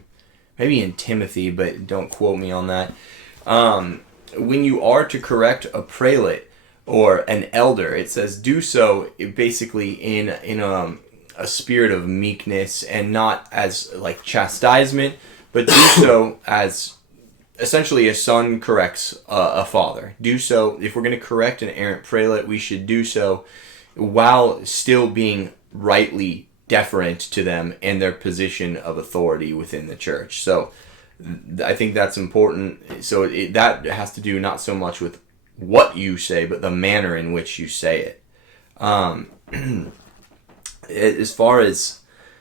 maybe in Timothy, but don't quote me on that. When you are to correct a prelate or an elder, it says do so basically in a spirit of meekness and not as like chastisement, but do so as essentially a son corrects a father. Do so, if we're going to correct an errant prelate, we should do so while still being rightly deferent to them and their position of authority within the church. So I think that's important. So that has to do not so much with what you say, but the manner in which you say it. As far as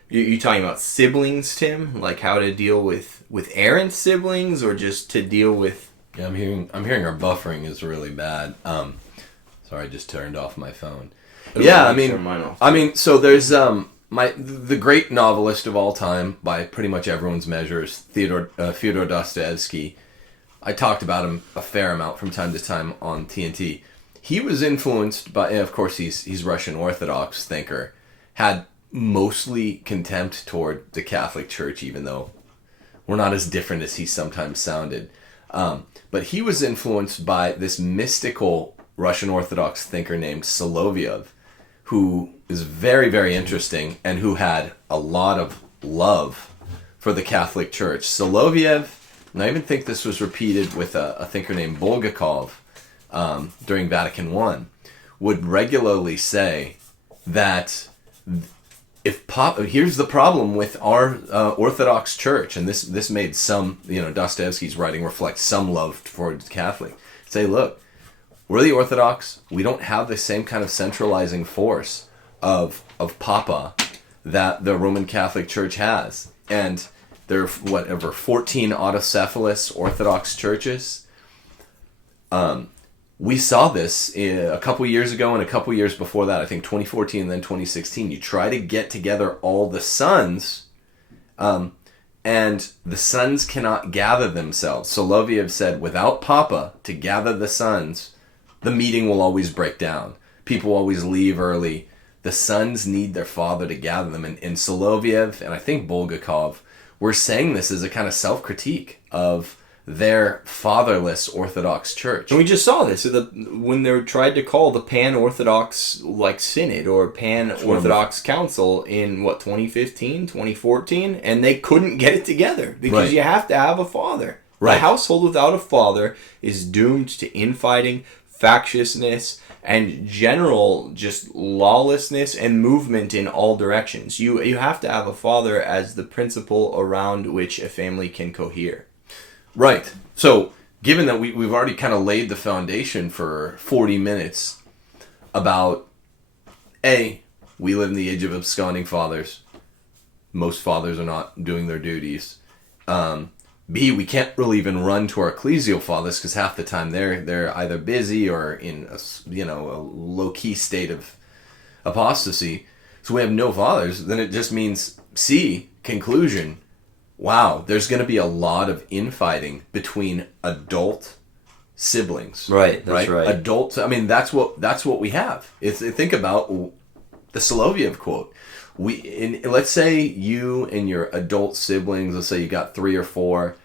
you talking about siblings, Tim, like how to deal with errant siblings, or just to deal with? Yeah, I'm hearing our buffering is really bad. Sorry, I just turned off my phone. Yeah, I mean, so there's the great novelist of all time by pretty much everyone's measures, Fyodor Dostoevsky. I talked about him a fair amount from time to time on TNT. He was influenced by, and of course, he's Russian Orthodox thinker, had mostly contempt toward the Catholic Church, even though we're not as different as he sometimes sounded. But he was influenced by this mystical Russian Orthodox thinker named Soloviev, who is very, very interesting and who had a lot of love for the Catholic Church. Soloviev, and I even think this was repeated with a thinker named Bulgakov during Vatican I, would regularly say that here's the problem with our Orthodox Church, and this made some, Dostoevsky's writing reflects some love for the Catholic. Say, look, we're the Orthodox. We don't have the same kind of centralizing force of Papa that the Roman Catholic Church has. And there are, whatever, 14 autocephalous Orthodox churches. We saw this a couple years ago and a couple years before that, I think 2014 and then 2016. You try to get together all the sons, and the sons cannot gather themselves. Soloviev said, without Papa to gather the sons, the meeting will always break down. People always leave early. The sons need their father to gather them. And Soloviev, and I think Bulgakov, were saying this as a kind of self-critique of their fatherless Orthodox Church. And we just saw this when they tried to call the Pan-Orthodox synod or Pan-Orthodox Council in 2015, 2014, and they couldn't get it together because you have to have a father. Right. A household without a father is doomed to infighting, factiousness, and general just lawlessness and movement in all directions. You have to have a father as the principle around which a family can cohere. Right. So, given that we've already kind of laid the foundation for 40 minutes about, A, we live in the age of absconding fathers. Most fathers are not doing their duties. B, we can't really even run to our ecclesial fathers because half the time they're either busy or in a low-key state of apostasy. So we have no fathers. Then it just means, C, conclusion, wow, there's going to be a lot of infighting between adult siblings. Right, that's right. Adults, that's what we have. Think about the Soloviev quote. Let's say you and your adult siblings, let's say you got 3 or 4.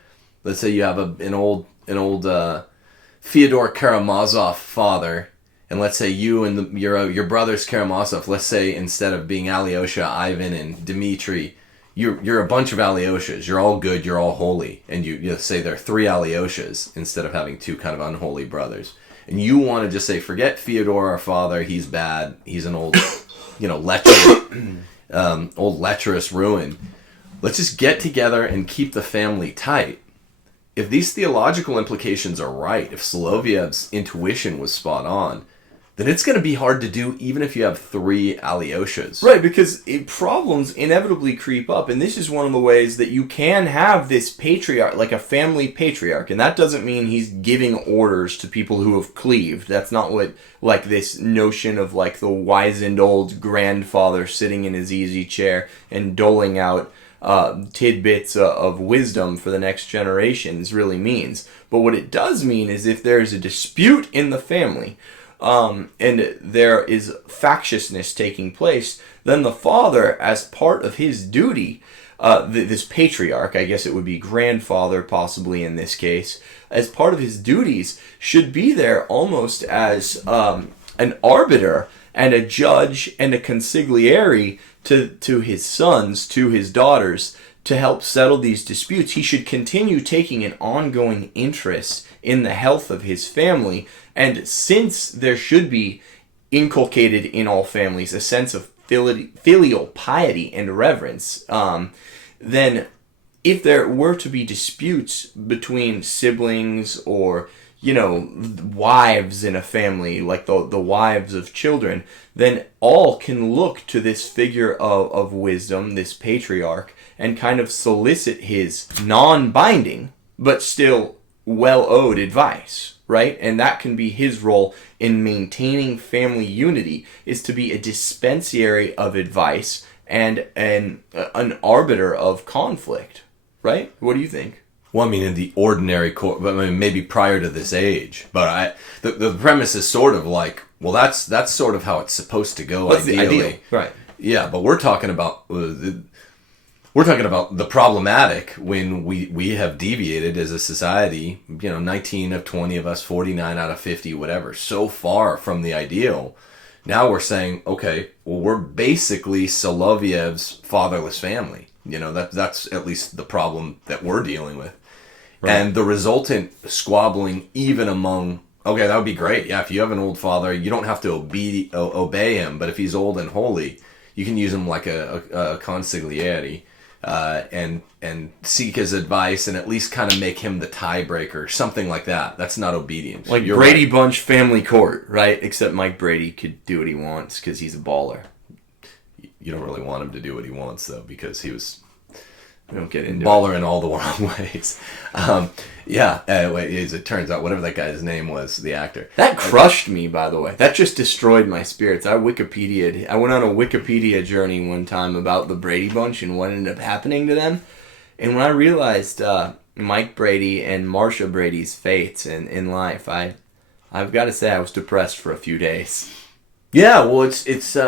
Let's say you have an old Fyodor Karamazov father, and let's say you and your brothers Karamazov, let's say instead of being Alyosha, Ivan, and Dmitri, you're a bunch of Alyoshas. You're all good. You're all holy, and you say there are 3 Alyoshas instead of having 2 kind of unholy brothers. And you want to just say, forget Fyodor, our father. He's bad. He's an old, old lecherous ruin. Let's just get together and keep the family tight. If these theological implications are right, if Soloviev's intuition was spot on, then it's going to be hard to do even if you have 3 Alioshas. Right, because problems inevitably creep up, and this is one of the ways that you can have this patriarch, like a family patriarch, and that doesn't mean he's giving orders to people who have cleaved. That's not what, like, this notion of, like, the wizened old grandfather sitting in his easy chair and doling out tidbits of wisdom for the next generations really means. But what it does mean is if there's a dispute in the family, and there is factiousness taking place, then the father, as part of his duty, this patriarch, I guess it would be grandfather possibly in this case, as part of his duties, should be there almost as an arbiter and a judge and a consigliere to his sons, to his daughters, to help settle these disputes. He should continue taking an ongoing interest in the health of his family. And since there should be inculcated in all families a sense of filial piety and reverence, then if there were to be disputes between siblings or, wives in a family, like the wives of children, then all can look to this figure of wisdom, this patriarch, and kind of solicit his non-binding, but still well-owed advice, right? And that can be his role in maintaining family unity, is to be a dispensary of advice and an arbiter of conflict, right? What do you think? Well, I mean, in the ordinary court, I mean, maybe prior to this age, but the premise is sort of like, well, that's sort of how it's supposed to go. What's ideally. the ideal? Right. Yeah, but we're talking about the problematic when we have deviated as a society. 19 of 20 of us, 49 out of 50, whatever, so far from the ideal. Now we're saying, okay, well, we're basically Solovyev's fatherless family. That's at least the problem that we're dealing with. Right. And the resultant squabbling even among, okay, that would be great. Yeah, if you have an old father, you don't have to obey him, but if he's old and holy, you can use him like a consigliere and seek his advice and at least kind of make him the tiebreaker, something like that. That's not obedience. Like Brady Bunch family court, right? Except Mike Brady could do what he wants because he's a baller. You don't really want him to do what he wants, though, because he was we don't get into baller in all the wrong ways. As it turns out, whatever that guy's name was, the actor. That crushed me, by the way. That just destroyed my spirits. I went on a Wikipedia journey one time about the Brady Bunch and what ended up happening to them. And when I realized Mike Brady and Marsha Brady's fates in life, I've got to say I was depressed for a few days. Yeah, well, it's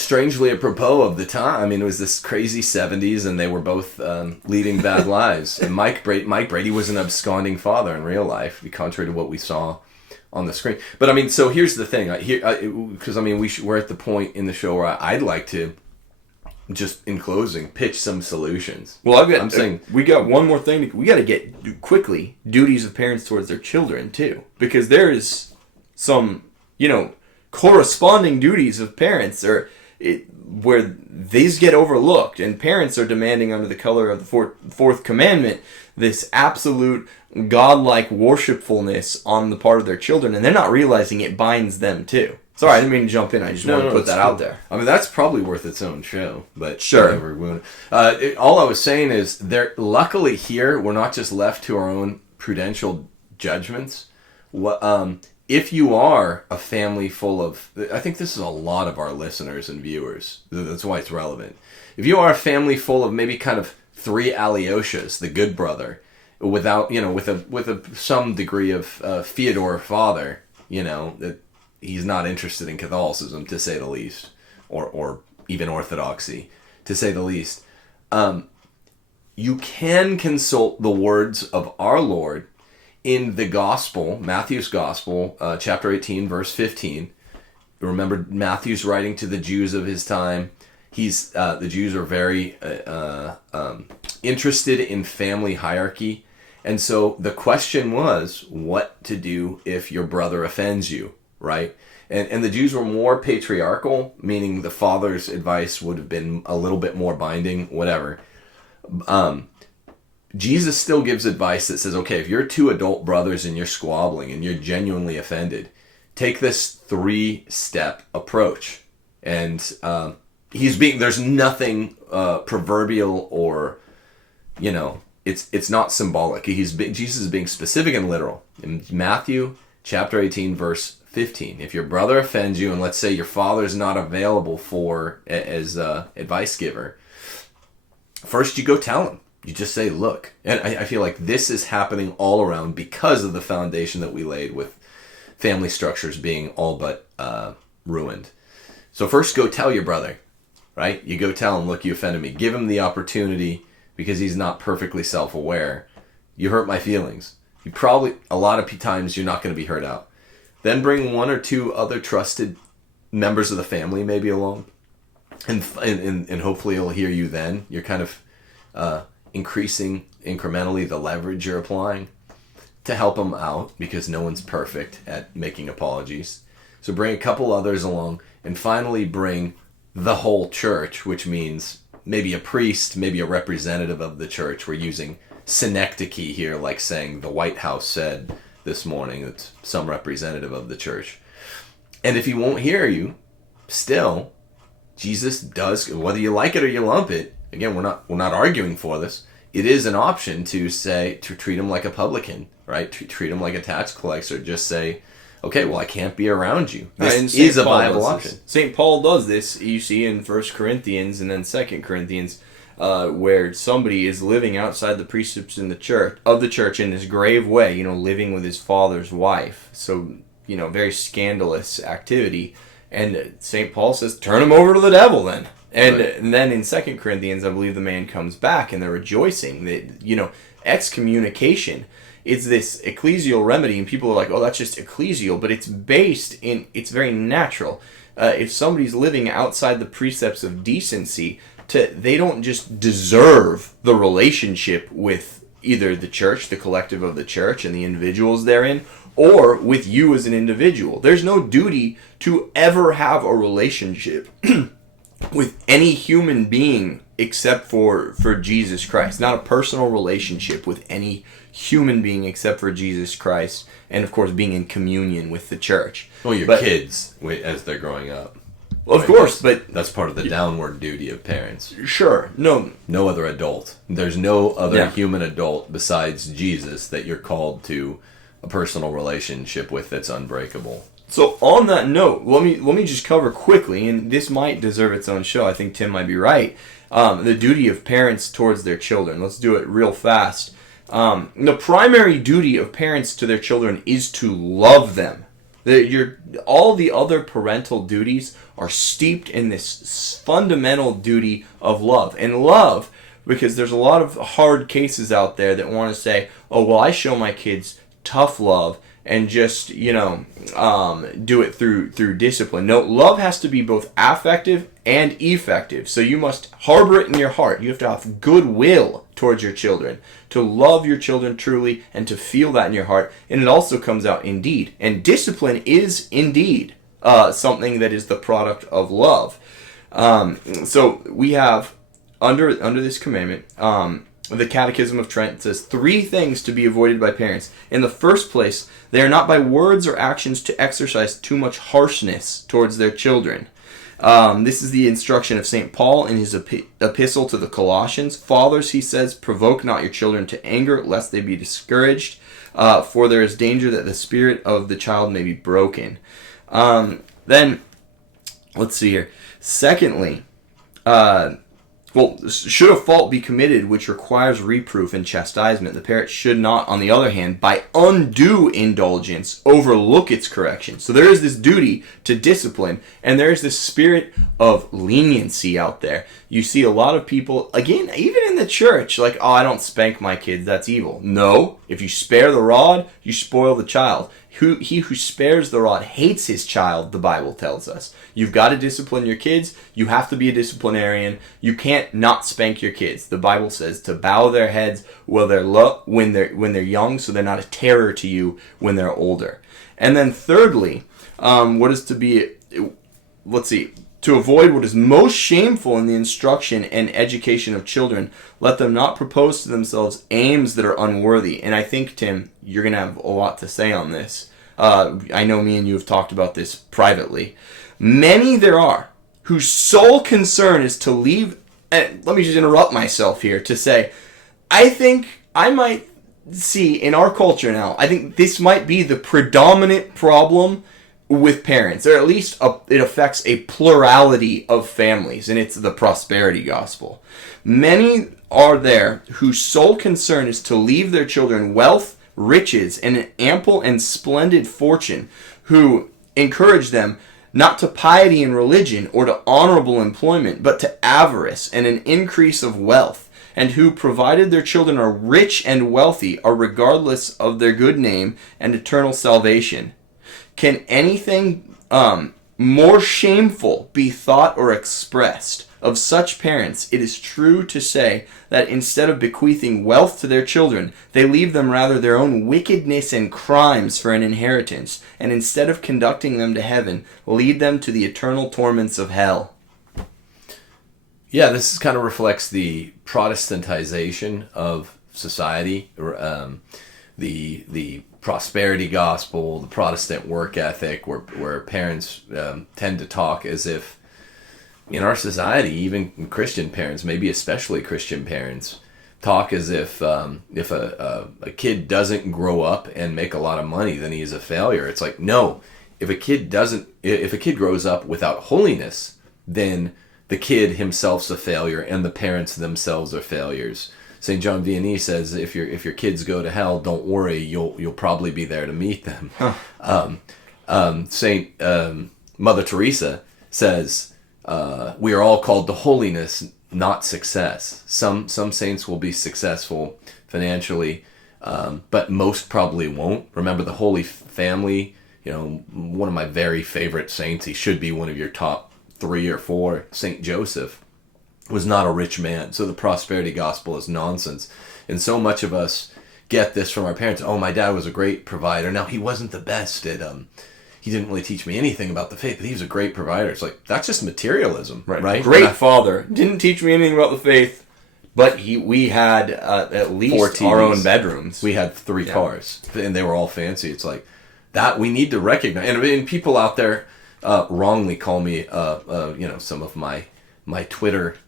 strangely apropos of the time. I mean, it was this crazy 70s, and they were both leading bad lives. And Mike Brady was an absconding father in real life, contrary to what we saw on the screen. But I mean, so here's the thing, because we're at the point in the show where I'd like to just in closing pitch some solutions. Well, we got one more thing. We got to get quickly duties of parents towards their children too, because there is some corresponding duties of parents where these get overlooked, and parents are demanding under the color of the fourth commandment this absolute godlike worshipfulness on the part of their children, and they're not realizing it binds them too. Sorry, I didn't mean to jump in. I just wanted to put that out there. I mean, that's probably worth its own show, but sure. Whatever. All I was saying is, luckily here, we're not just left to our own prudential judgments. If you are a family full of, I think this is a lot of our listeners and viewers, that's why it's relevant. If you are a family full of maybe kind of 3 Alioshas, the good brother, without, with some degree of Fyodor father, that he's not interested in Catholicism, to say the least, or even Orthodoxy, to say the least, you can consult the words of our Lord in the Gospel, Matthew's Gospel, chapter 18, verse 15. Remember, Matthew's writing to the Jews of his time. The Jews are very interested in family hierarchy. And so the question was, what to do if your brother offends you, right? And the Jews were more patriarchal, meaning the father's advice would have been a little bit more binding, whatever. Jesus still gives advice that says, okay, if you're 2 adult brothers and you're squabbling and you're genuinely offended, take this 3-step approach. And there's nothing proverbial or, it's not symbolic. Jesus is being specific and literal. In Matthew chapter 18, verse 15, if your brother offends you, and let's say your father's not available as advice giver, first you go tell him. You just say, look. And I feel like this is happening all around because of the foundation that we laid with family structures being all but ruined. So first go tell your brother, right? You go tell him, look, you offended me. Give him the opportunity because he's not perfectly self-aware. You hurt my feelings. A lot of times you're not going to be hurt out. Then bring 1 or 2 other trusted members of the family maybe along. And hopefully he'll hear you then. You're kind of increasing incrementally the leverage you're applying to help him out because no one's perfect at making apologies. So bring a couple others along, and finally bring the whole church, which means maybe a priest, maybe a representative of the church. We're using synecdoche here, like saying the White House said this morning. It's some representative of the church. And if he won't hear you, still, Jesus does, whether you like it or you lump it, again, we're not arguing for this. It is an option to treat him like a publican, right? Treat him like a tax collector. Just say, okay, well, I can't be around you. This is a viable option. St. Paul does this, you see, in 1 Corinthians and then 2 Corinthians, where somebody is living outside the precepts of the church in this grave way, living with his father's wife. So, very scandalous activity. And St. Paul says, turn him over to the devil then. And then in 2 Corinthians, I believe the man comes back and they're rejoicing that, excommunication, it's this ecclesial remedy, and people are like, oh, that's just ecclesial, but it's it's very natural. If somebody's living outside the precepts of decency, they don't just deserve the relationship with either the church, the collective of the church, and the individuals therein, or with you as an individual. There's no duty to ever have a relationship with any human being except for Jesus Christ. Not a personal relationship with any human being except for Jesus Christ, and of course being in communion with the church. Well, kids as they're growing up. Well, of course, but that's part of the downward duty of parents. Sure. No other adult. There's no other human adult besides Jesus that you're called to a personal relationship with that's unbreakable. So on that note, let me just cover quickly, and this might deserve its own show. I think Tim might be right. The duty of parents towards their children. Let's do it real fast. The primary duty of parents to their children is to love them. All the other parental duties are steeped in this fundamental duty of love. And love, because there's a lot of hard cases out there that want to say, oh, well, I show my kids tough love and just, do it through discipline. No, love has to be both affective and effective. So you must harbor it in your heart. You have to have goodwill towards your children, to love your children truly, and to feel that in your heart. And it also comes out in deed. And discipline is indeed something that is the product of love. So we have, under this commandment, the Catechism of Trent says 3 things to be avoided by parents. In the first place, they are not by words or actions to exercise too much harshness towards their children. This is the instruction of St. Paul in his epistle to the Colossians. Fathers, he says, provoke not your children to anger, lest they be discouraged, for there is danger that the spirit of the child may be broken. Then, let's see here. Secondly, should a fault be committed which requires reproof and chastisement, the parent should not, on the other hand, by undue indulgence, overlook its correction. So there is this duty to discipline, and there is this spirit of leniency out there. You see a lot of people, again, even in the church, like, oh, I don't spank my kids, that's evil. No, if you spare the rod, you spoil the child. He who spares the rod hates his child, the Bible tells us. You've got to discipline your kids. You have to be a disciplinarian. You can't not spank your kids. The Bible says to bow their heads when they're young, so they're not a terror to you when they're older. And then thirdly, to avoid what is most shameful in the instruction and education of children, let them not propose to themselves aims that are unworthy. And I think, Tim, you're going to have a lot to say on this. I know me and you have talked about this privately. Many there are whose sole concern is to leave. And let me just interrupt myself here to say, I think I might see in our culture now, I think this might be the predominant problem with parents, or at least it affects a plurality of families, and it's the prosperity gospel. Many are there whose sole concern is to leave their children wealth, riches, and an ample and splendid fortune, who encourage them not to piety and religion or to honorable employment, but to avarice and an increase of wealth, and who, provided their children are rich and wealthy, are regardless of their good name and eternal salvation. Can anything more shameful be thought or expressed? Of such parents, it is true to say that instead of bequeathing wealth to their children, they leave them rather their own wickedness and crimes for an inheritance, and instead of conducting them to heaven, lead them to the eternal torments of hell. Yeah, this kind of reflects the Protestantization of society, the prosperity gospel, the Protestant work ethic, where parents tend to talk as if, in our society, even Christian parents, maybe especially Christian parents, talk as if a kid doesn't grow up and make a lot of money, then he is a failure. It's like, no, if a kid grows up without holiness, then the kid himself's a failure and the parents themselves are failures. St. John Vianney says, if your kids go to hell, don't worry, you'll probably be there to meet them. Saint Mother Teresa says, we are all called to holiness, not success. Some saints will be successful financially, but most probably won't. Remember the Holy Family, one of my very favorite saints, he should be one of your top 3 or 4, Saint Joseph, was not a rich man. So the prosperity gospel is nonsense. And so much of us get this from our parents. Oh, my dad was a great provider. Now, he wasn't the best at he didn't really teach me anything about the faith, but he was a great provider. It's like, that's just materialism, right? Great father. Didn't teach me anything about the faith, but we had at least our own bedrooms. We had 3 cars, and they were all fancy. It's like, that we need to recognize. And people out there wrongly call me, some of my Twitter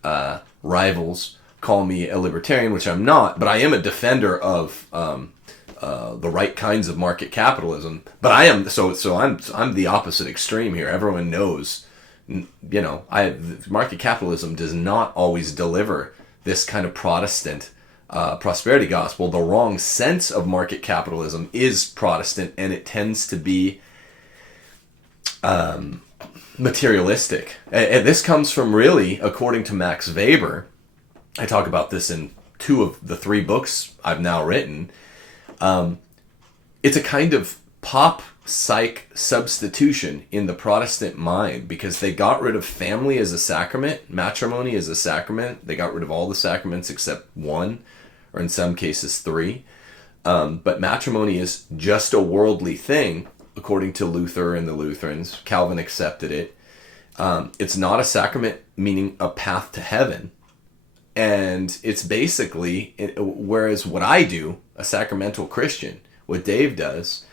rivals call me a libertarian, which I'm not, but I am a defender of the right kinds of market capitalism. But I am I'm the opposite extreme here. Everyone knows, market capitalism does not always deliver this kind of Protestant prosperity gospel. The wrong sense of market capitalism is Protestant, and it tends to be materialistic. And this comes from, really, according to Max Weber, I talk about this in 2 of the 3 books I've now written. It's a kind of pop psych substitution in the Protestant mind, because they got rid of family as a sacrament, matrimony as a sacrament. They got rid of all the sacraments except 1, or in some cases 3. But matrimony is just a worldly thing, according to Luther and the Lutherans. Calvin accepted it. It's not a sacrament, meaning a path to heaven. And it's basically, whereas what I do, a sacramental Christian, what Dave does,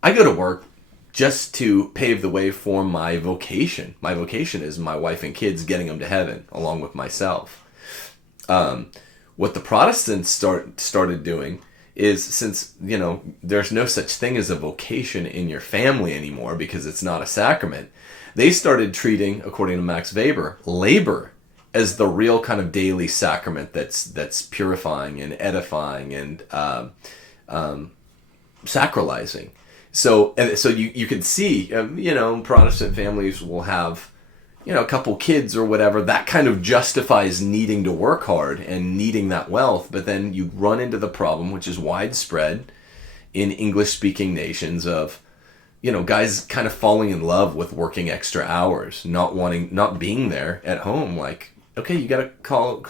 I go to work just to pave the way for my vocation. My vocation is my wife and kids, getting them to heaven, along with myself. What the Protestants started doing is, since, there's no such thing as a vocation in your family anymore because it's not a sacrament, they started treating, according to Max Weber, labor as the real kind of daily sacrament that's purifying and edifying and sacralizing. So you can see, Protestant families will have, a couple kids or whatever. That kind of justifies needing to work hard and needing that wealth. But then you run into the problem, which is widespread in English-speaking nations, of, guys kind of falling in love with working extra hours, not being there at home. Like, okay, you got to call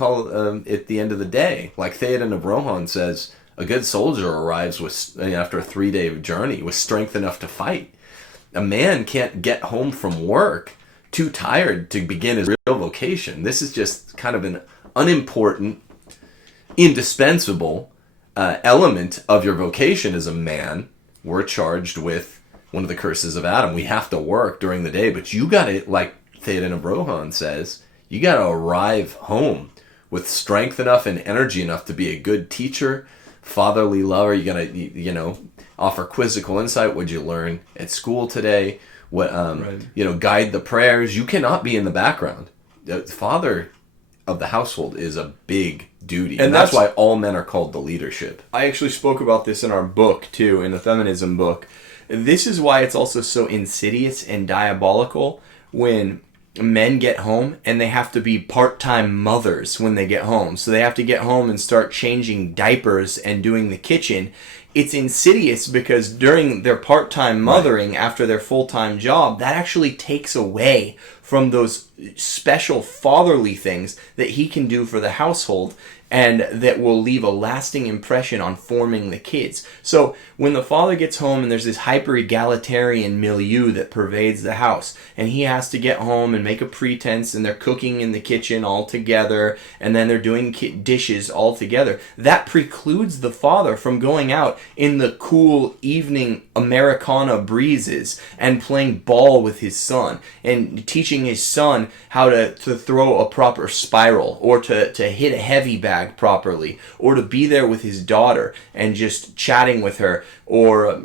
at the end of the day. Like Theoden of Rohan says, a good soldier arrives after a 3-day journey with strength enough to fight. A man can't get home from work too tired to begin his real vocation. This is just kind of an unimportant, indispensable element of your vocation as a man. We're charged with one of the curses of Adam. We have to work during the day, but you got to, like Theoden Brohan says, you got to arrive home with strength enough and energy enough to be a good teacher, fatherly lover. You got to, offer quizzical insight. What'd you learn at school today? What, guide the prayers. You cannot be in the background. The father of the household is a big duty. And that's why all men are called to leadership. I actually spoke about this in our book, too, in the feminism book. This is why it's also so insidious and diabolical when men get home and they have to be part-time mothers when they get home. So they have to get home and start changing diapers and doing the kitchen. It's insidious because during their part-time mothering after their full-time job, that actually takes away from those special fatherly things that he can do for the household and that will leave a lasting impression on forming the kids. So when the father gets home and there's this hyper-egalitarian milieu that pervades the house, and he has to get home and make a pretense, and they're cooking in the kitchen all together, and then they're doing dishes all together, that precludes the father from going out in the cool evening Americana breezes and playing ball with his son and teaching his son how to throw a proper spiral or to hit a heavy bag properly, or to be there with his daughter and just chatting with her, or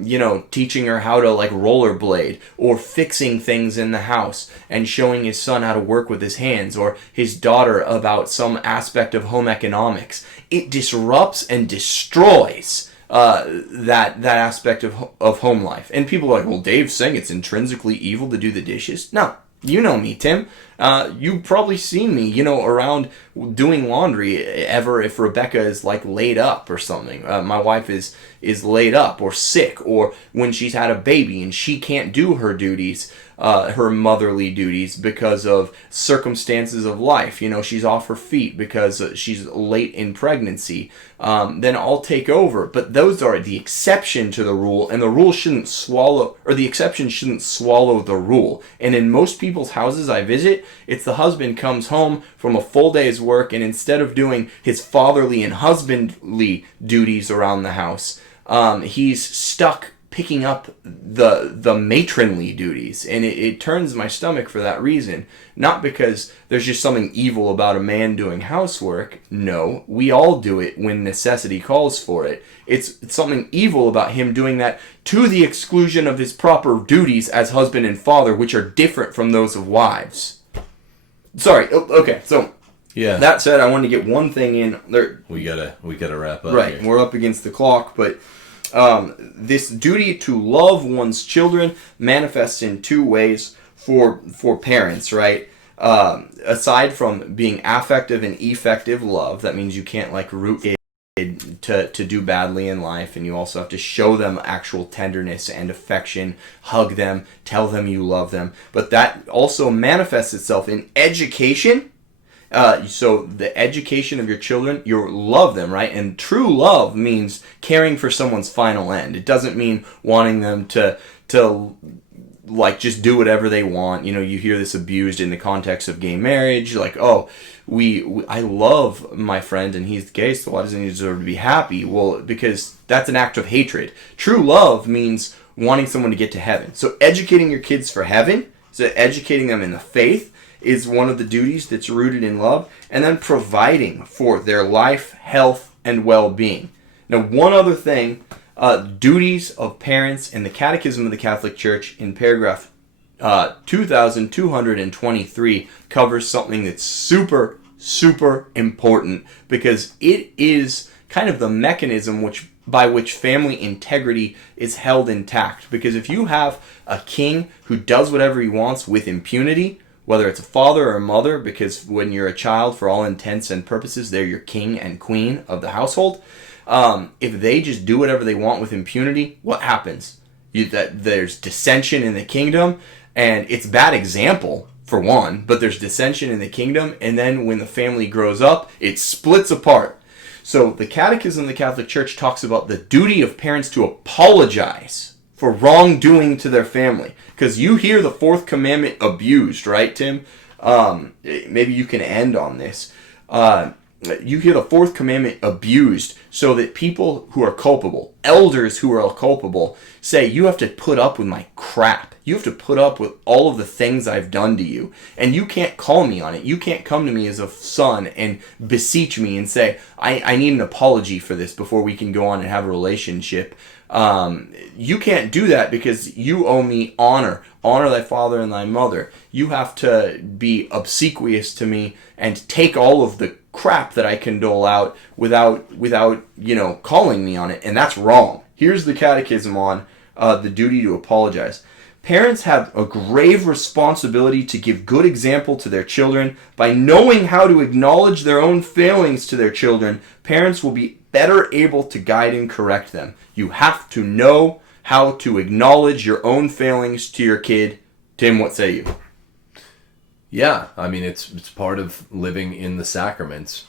teaching her how to like rollerblade, or fixing things in the house and showing his son how to work with his hands, or his daughter about some aspect of home economics. It disrupts and destroys that aspect of home life. And people are like, well, Dave's saying it's intrinsically evil to do the dishes. No. You know me, Tim. You've probably seen me, around doing laundry ever if Rebecca is like laid up or something. My wife is laid up or sick, or when she's had a baby and she can't do her duties, her motherly duties, because of circumstances of life. She's off her feet because she's late in pregnancy. Then I'll take over. But those are the exception to the rule, and the rule shouldn't swallow, or the exception shouldn't swallow the rule. And in most people's houses I visit, it's the husband comes home from a full day's work, and instead of doing his fatherly and husbandly duties around the house, he's stuck picking up the matronly duties. And it turns my stomach for that reason. Not because there's just something evil about a man doing housework. No, we all do it when necessity calls for it. It's something evil about him doing that to the exclusion of his proper duties as husband and father, which are different from those of wives. Sorry. Okay. So that said, I wanted to get one thing in there. We gotta wrap up. Right. Here. We're up against the clock, but this duty to love one's children manifests in two ways for parents, right? Aside from being affective and effective love, that means you can't like root it to do badly in life, and you also have to show them actual tenderness and affection, hug them, tell them you love them. But that also manifests itself in education. So the education of your children, you love them, right? And true love means caring for someone's final end. It doesn't mean wanting them to like just do whatever they want. You hear this abused in the context of gay marriage, like, oh, I love my friend and he's gay, so why doesn't he deserve to be happy? Well, because that's an act of hatred. True love means wanting someone to get to heaven. So educating your kids for heaven, so educating them in the faith, is one of the duties that's rooted in love, and then providing for their life, health, and well-being. Now, one other thing, duties of parents in the Catechism of the Catholic Church in paragraph 2223 covers something that's super, super important, because it is kind of the mechanism by which family integrity is held intact. Because if you have a king who does whatever he wants with impunity, whether it's a father or a mother, because when you're a child, for all intents and purposes, they're your king and queen of the household. If they just do whatever they want with impunity, what happens? There's dissension in the kingdom, and it's bad example, for one, but there's dissension in the kingdom, and then when the family grows up, it splits apart. So the Catechism of the Catholic Church talks about the duty of parents to apologize for wrongdoing to their family. Because you hear the fourth commandment abused, right, Tim? Maybe you can end on this. you hear the fourth commandment abused so that people who are culpable, elders who are culpable, say, you have to put up with my crap. You have to put up with all of the things I've done to you. And you can't call me on it. You can't come to me as a son and beseech me and say, I need an apology for this before we can go on and have a relationship. You can't do that because you owe me honor. Honor thy father and thy mother. You have to be obsequious to me and take all of the crap that I can dole out without calling me on it. And that's wrong. Here's the catechism on the duty to apologize. Parents have a grave responsibility to give good example to their children. By knowing how to acknowledge their own failings to their children, parents will be better able to guide and correct them. You have to know how to acknowledge your own failings to your kid. Tim, what say you? Yeah, I mean, it's part of living in the sacraments,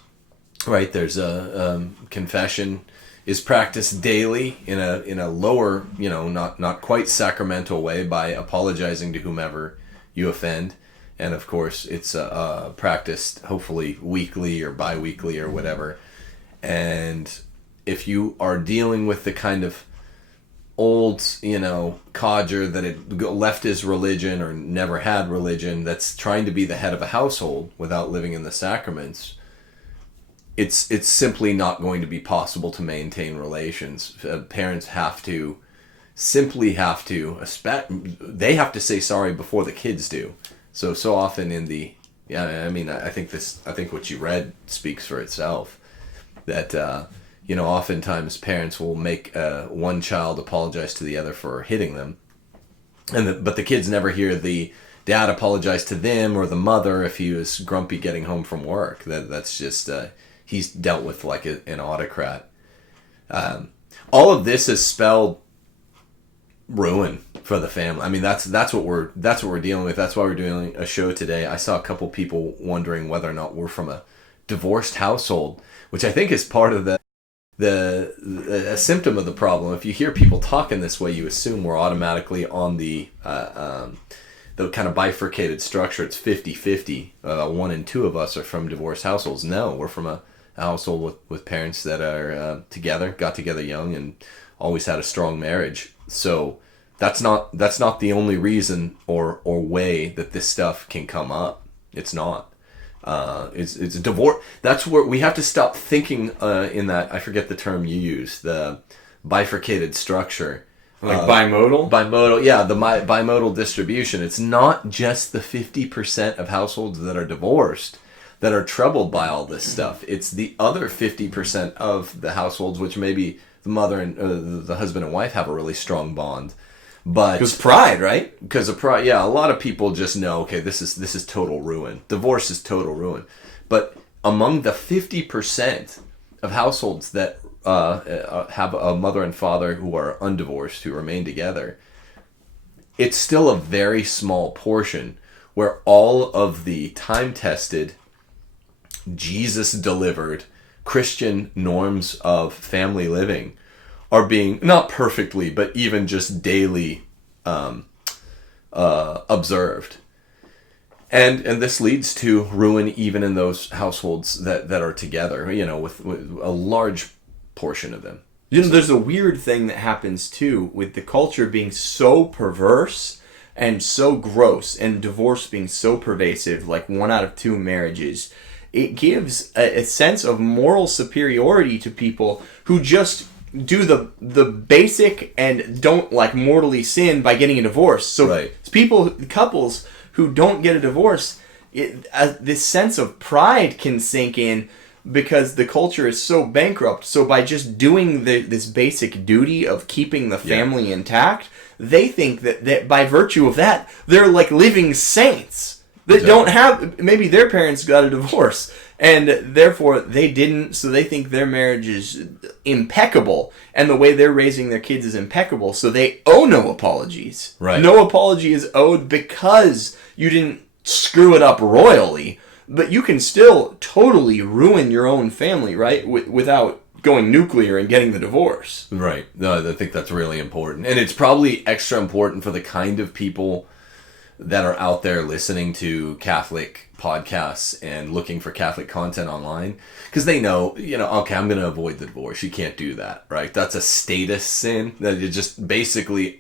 right? There's a confession is practiced daily in a lower, not quite sacramental way by apologizing to whomever you offend, and of course it's practiced hopefully weekly or bi-weekly or whatever. And if you are dealing with the kind of old, codger that had left his religion or never had religion, that's trying to be the head of a household without living in the sacraments, it's simply not going to be possible to maintain relations. Parents simply have to say sorry before the kids do. So often I think what you read speaks for itself. That oftentimes parents will make one child apologize to the other for hitting them, but the kids never hear the dad apologize to them or the mother if he was grumpy getting home from work. That's just he's dealt with like an autocrat. All of this has spelled ruin for the family. I mean, that's what we're dealing with. That's why we're doing a show today. I saw a couple people wondering whether or not we're from a divorced household, which I think is part of a symptom of the problem. If you hear people talking this way, you assume we're automatically on the kind of bifurcated structure. It's 50-50. One and two of us are from divorced households. No, we're from a household with parents that are got together young and always had a strong marriage. So that's not the only reason or way that this stuff can come up. It's not. It's a divorce. That's where we have to stop thinking in that, I forget the term you use, the bifurcated structure. Like bimodal? Bimodal, yeah, the bimodal distribution. It's not just the 50% of households that are divorced that are troubled by all this stuff. It's the other 50% of the households, which maybe the mother and the husband and wife have a really strong bond. But because pride, right? Because of pride, yeah. A lot of people just know, okay, this is total ruin. Divorce is total ruin. But among the 50% of households that have a mother and father who are undivorced, who remain together, it's still a very small portion where all of the time-tested, Jesus-delivered Christian norms of family living are being, not perfectly, but even just daily observed. And this leads to ruin even in those households that are together, with a large portion of them. There's a weird thing that happens too with the culture being so perverse and so gross, and divorce being so pervasive, like 1 out of 2 marriages. It gives a sense of moral superiority to people who just do the basic and don't like mortally sin by getting a divorce. So right. Couples who don't get a divorce, this sense of pride can sink in because the culture is so bankrupt. So by just doing this basic duty of keeping the family intact, they think that by virtue of that, they're like living saints. That don't have, maybe their parents got a divorce and therefore they didn't, so they think their marriage is impeccable and the way they're raising their kids is impeccable, so they owe no apologies. Right. No apology is owed because you didn't screw it up royally, but you can still totally ruin your own family, right, without going nuclear and getting the divorce. Right. No, I think that's really important. And it's probably extra important for the kind of people that are out there listening to Catholic podcasts and looking for Catholic content online, because they know, okay, I'm going to avoid the divorce. You can't do that, right? That's a status sin that you just basically,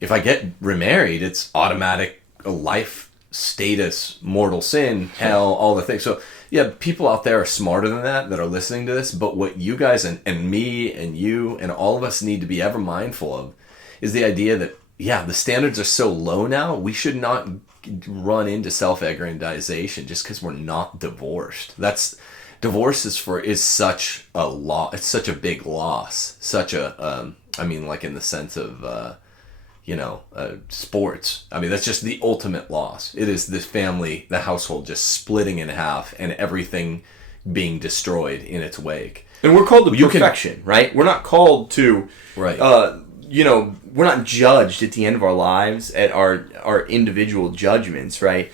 if I get remarried, it's automatic life status, mortal sin, hell, all the things. So yeah, people out there are smarter than that are listening to this, but what you guys and me and you and all of us need to be ever mindful of is the idea that, yeah, the standards are so low now, we should not run into self-aggrandization just because we're not divorced. Divorce is such a loss. It's such a big loss. Such a, like in the sense of, sports. I mean, that's just the ultimate loss. It is this family, the household just splitting in half and everything being destroyed in its wake. And we're called to perfection, right? We're not called to, right. We're not judged at the end of our lives at our individual judgments, right?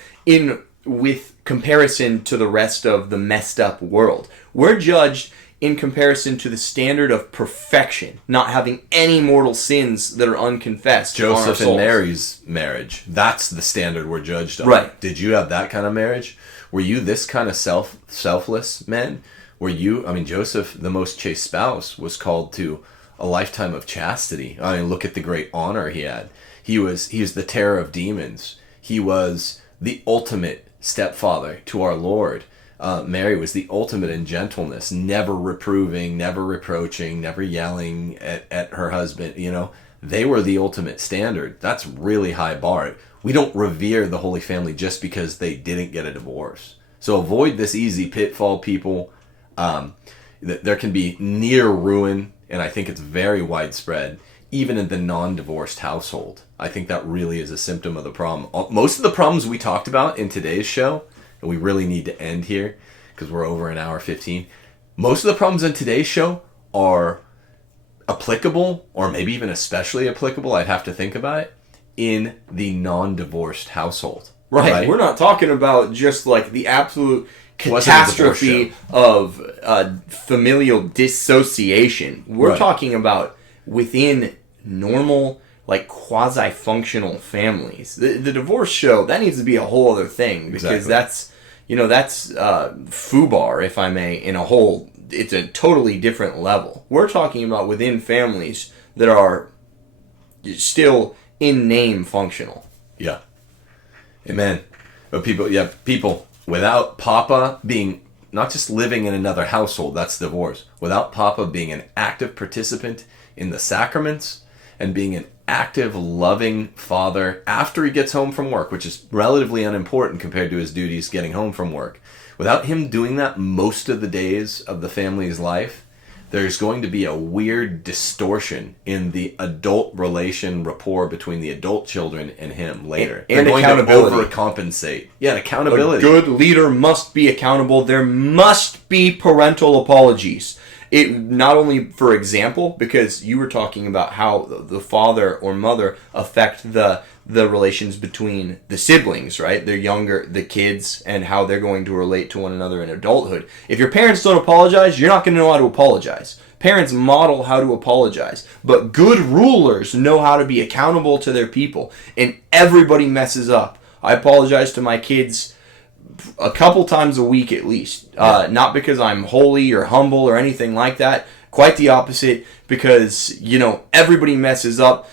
With comparison to the rest of the messed up world. We're judged in comparison to the standard of perfection, not having any mortal sins that are unconfessed. Joseph and Mary's marriage, that's the standard we're judged on. Right. Did you have that kind of marriage? Were you this kind of selfless man? Joseph, the most chaste spouse, was called to a lifetime of chastity. I mean, look at the great honor he had. He was the terror of demons. He was the ultimate stepfather to our Lord. Mary was the ultimate in gentleness, never reproving, never reproaching, never yelling at her husband. They were the ultimate standard. That's really high bar. We don't revere the Holy Family just because they didn't get a divorce. So avoid this easy pitfall, people. There can be near ruin, and I think it's very widespread, even in the non-divorced household. I think that really is a symptom of the problem. Most of the problems we talked about in today's show, and we really need to end here because we're over an hour 15. Most of the problems in today's show are applicable, or maybe even especially applicable, I'd have to think about it, in the non-divorced household. Right. We're not talking about just like the absolute catastrophe of familial dissociation. We're talking about within normal, like quasi-functional families. The divorce show, that needs to be a whole other thing, because that's FUBAR, if I may, it's a totally different level. We're talking about within families that are still in name functional. Yeah. Amen. But people, without Papa being not just living in another household, that's divorce. Without Papa being an active participant in the sacraments and being an active, loving father after he gets home from work, which is relatively unimportant compared to his duties getting home from work. Without him doing that most of the days of the family's life, there's going to be a weird distortion in the adult rapport between the adult children and him later. And They're accountability. Going to overcompensate. Yeah, accountability. A good leader must be accountable. There must be parental apologies. It not only, for example, because you were talking about how the father or mother affect the relations between the siblings, right? The kids, and how they're going to relate to one another in adulthood. If your parents don't apologize, you're not going to know how to apologize. Parents model how to apologize, but good rulers know how to be accountable to their people, and everybody messes up. I apologize to my kids a couple times a week at least. Not because I'm holy or humble or anything like that. Quite the opposite, because, everybody messes up.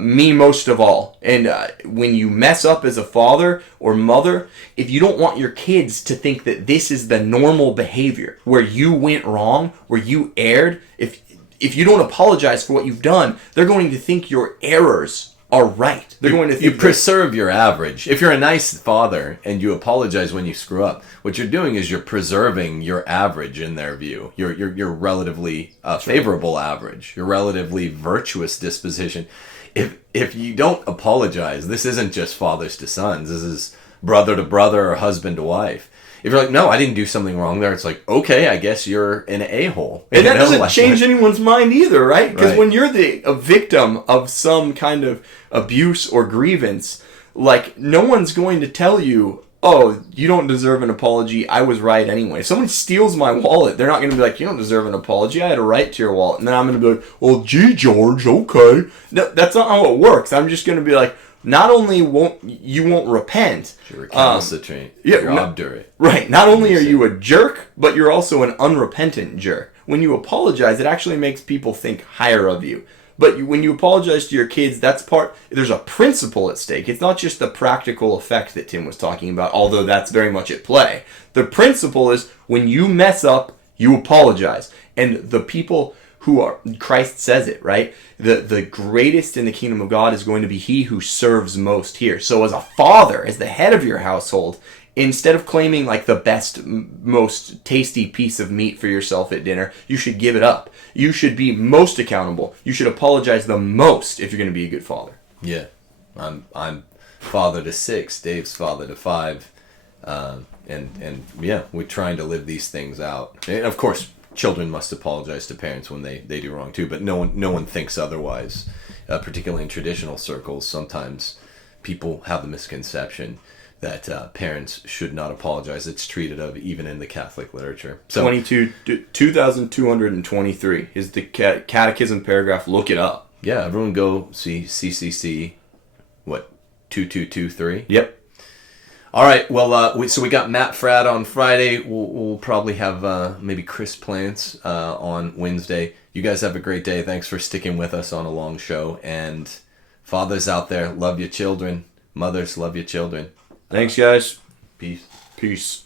Me most of all. And when you mess up as a father or mother, if you don't want your kids to think that this is the normal behavior, where you went wrong, where you erred, if you don't apologize for what you've done, they're going to think your errors are right. They're going to think you preserve your average. If you're a nice father and you apologize when you screw up, what you're doing is you're preserving your average in their view. Your relatively favorable average, your relatively virtuous disposition. If you don't apologize, this isn't just fathers to sons. This is brother to brother or husband to wife. If you're like, no, I didn't do something wrong there, it's like, okay, I guess you're an a-hole. And that doesn't change anyone's mind either, right? Because when you're a victim of some kind of abuse or grievance, like, no one's going to tell you, oh, you don't deserve an apology, I was right anyway. If someone steals my wallet, they're not going to be like, you don't deserve an apology, I had a right to your wallet. And then I'm going to be like, well, gee, George, okay. No, that's not how it works. I'm just going to be like, not only won't repent, You're recalcitrant. yeah, You're obdurate. right? Not only are you a jerk, but you're also an unrepentant jerk. When you apologize, it actually makes people think higher of you. But when you apologize to your kids, there's a principle at stake. It's not just the practical effect that Tim was talking about, although that's very much at play. The principle is when you mess up, you apologize. And the people who are, Christ says it, right? The greatest in the kingdom of God is going to be he who serves most here. So as a father, as the head of your household, instead of claiming like the best, most tasty piece of meat for yourself at dinner, you should give it up. You should be most accountable. You should apologize the most if you're going to be a good father. Yeah. I'm father to 6, Dave's father to 5. And yeah, we're trying to live these things out. And of course, children must apologize to parents when they do wrong too, but no one thinks otherwise. Particularly in traditional circles, sometimes people have the misconception that parents should not apologize. It's treated of even in the Catholic literature. So 2,223 is the catechism paragraph. Look it up. Yeah, everyone go see CCC, 2223? Yep. All right, well, so we got Matt Fradd on Friday. We'll probably have maybe Chris Plants on Wednesday. You guys have a great day. Thanks for sticking with us on a long show. And fathers out there, love your children. Mothers, love your children. Thanks, guys. Peace. Peace.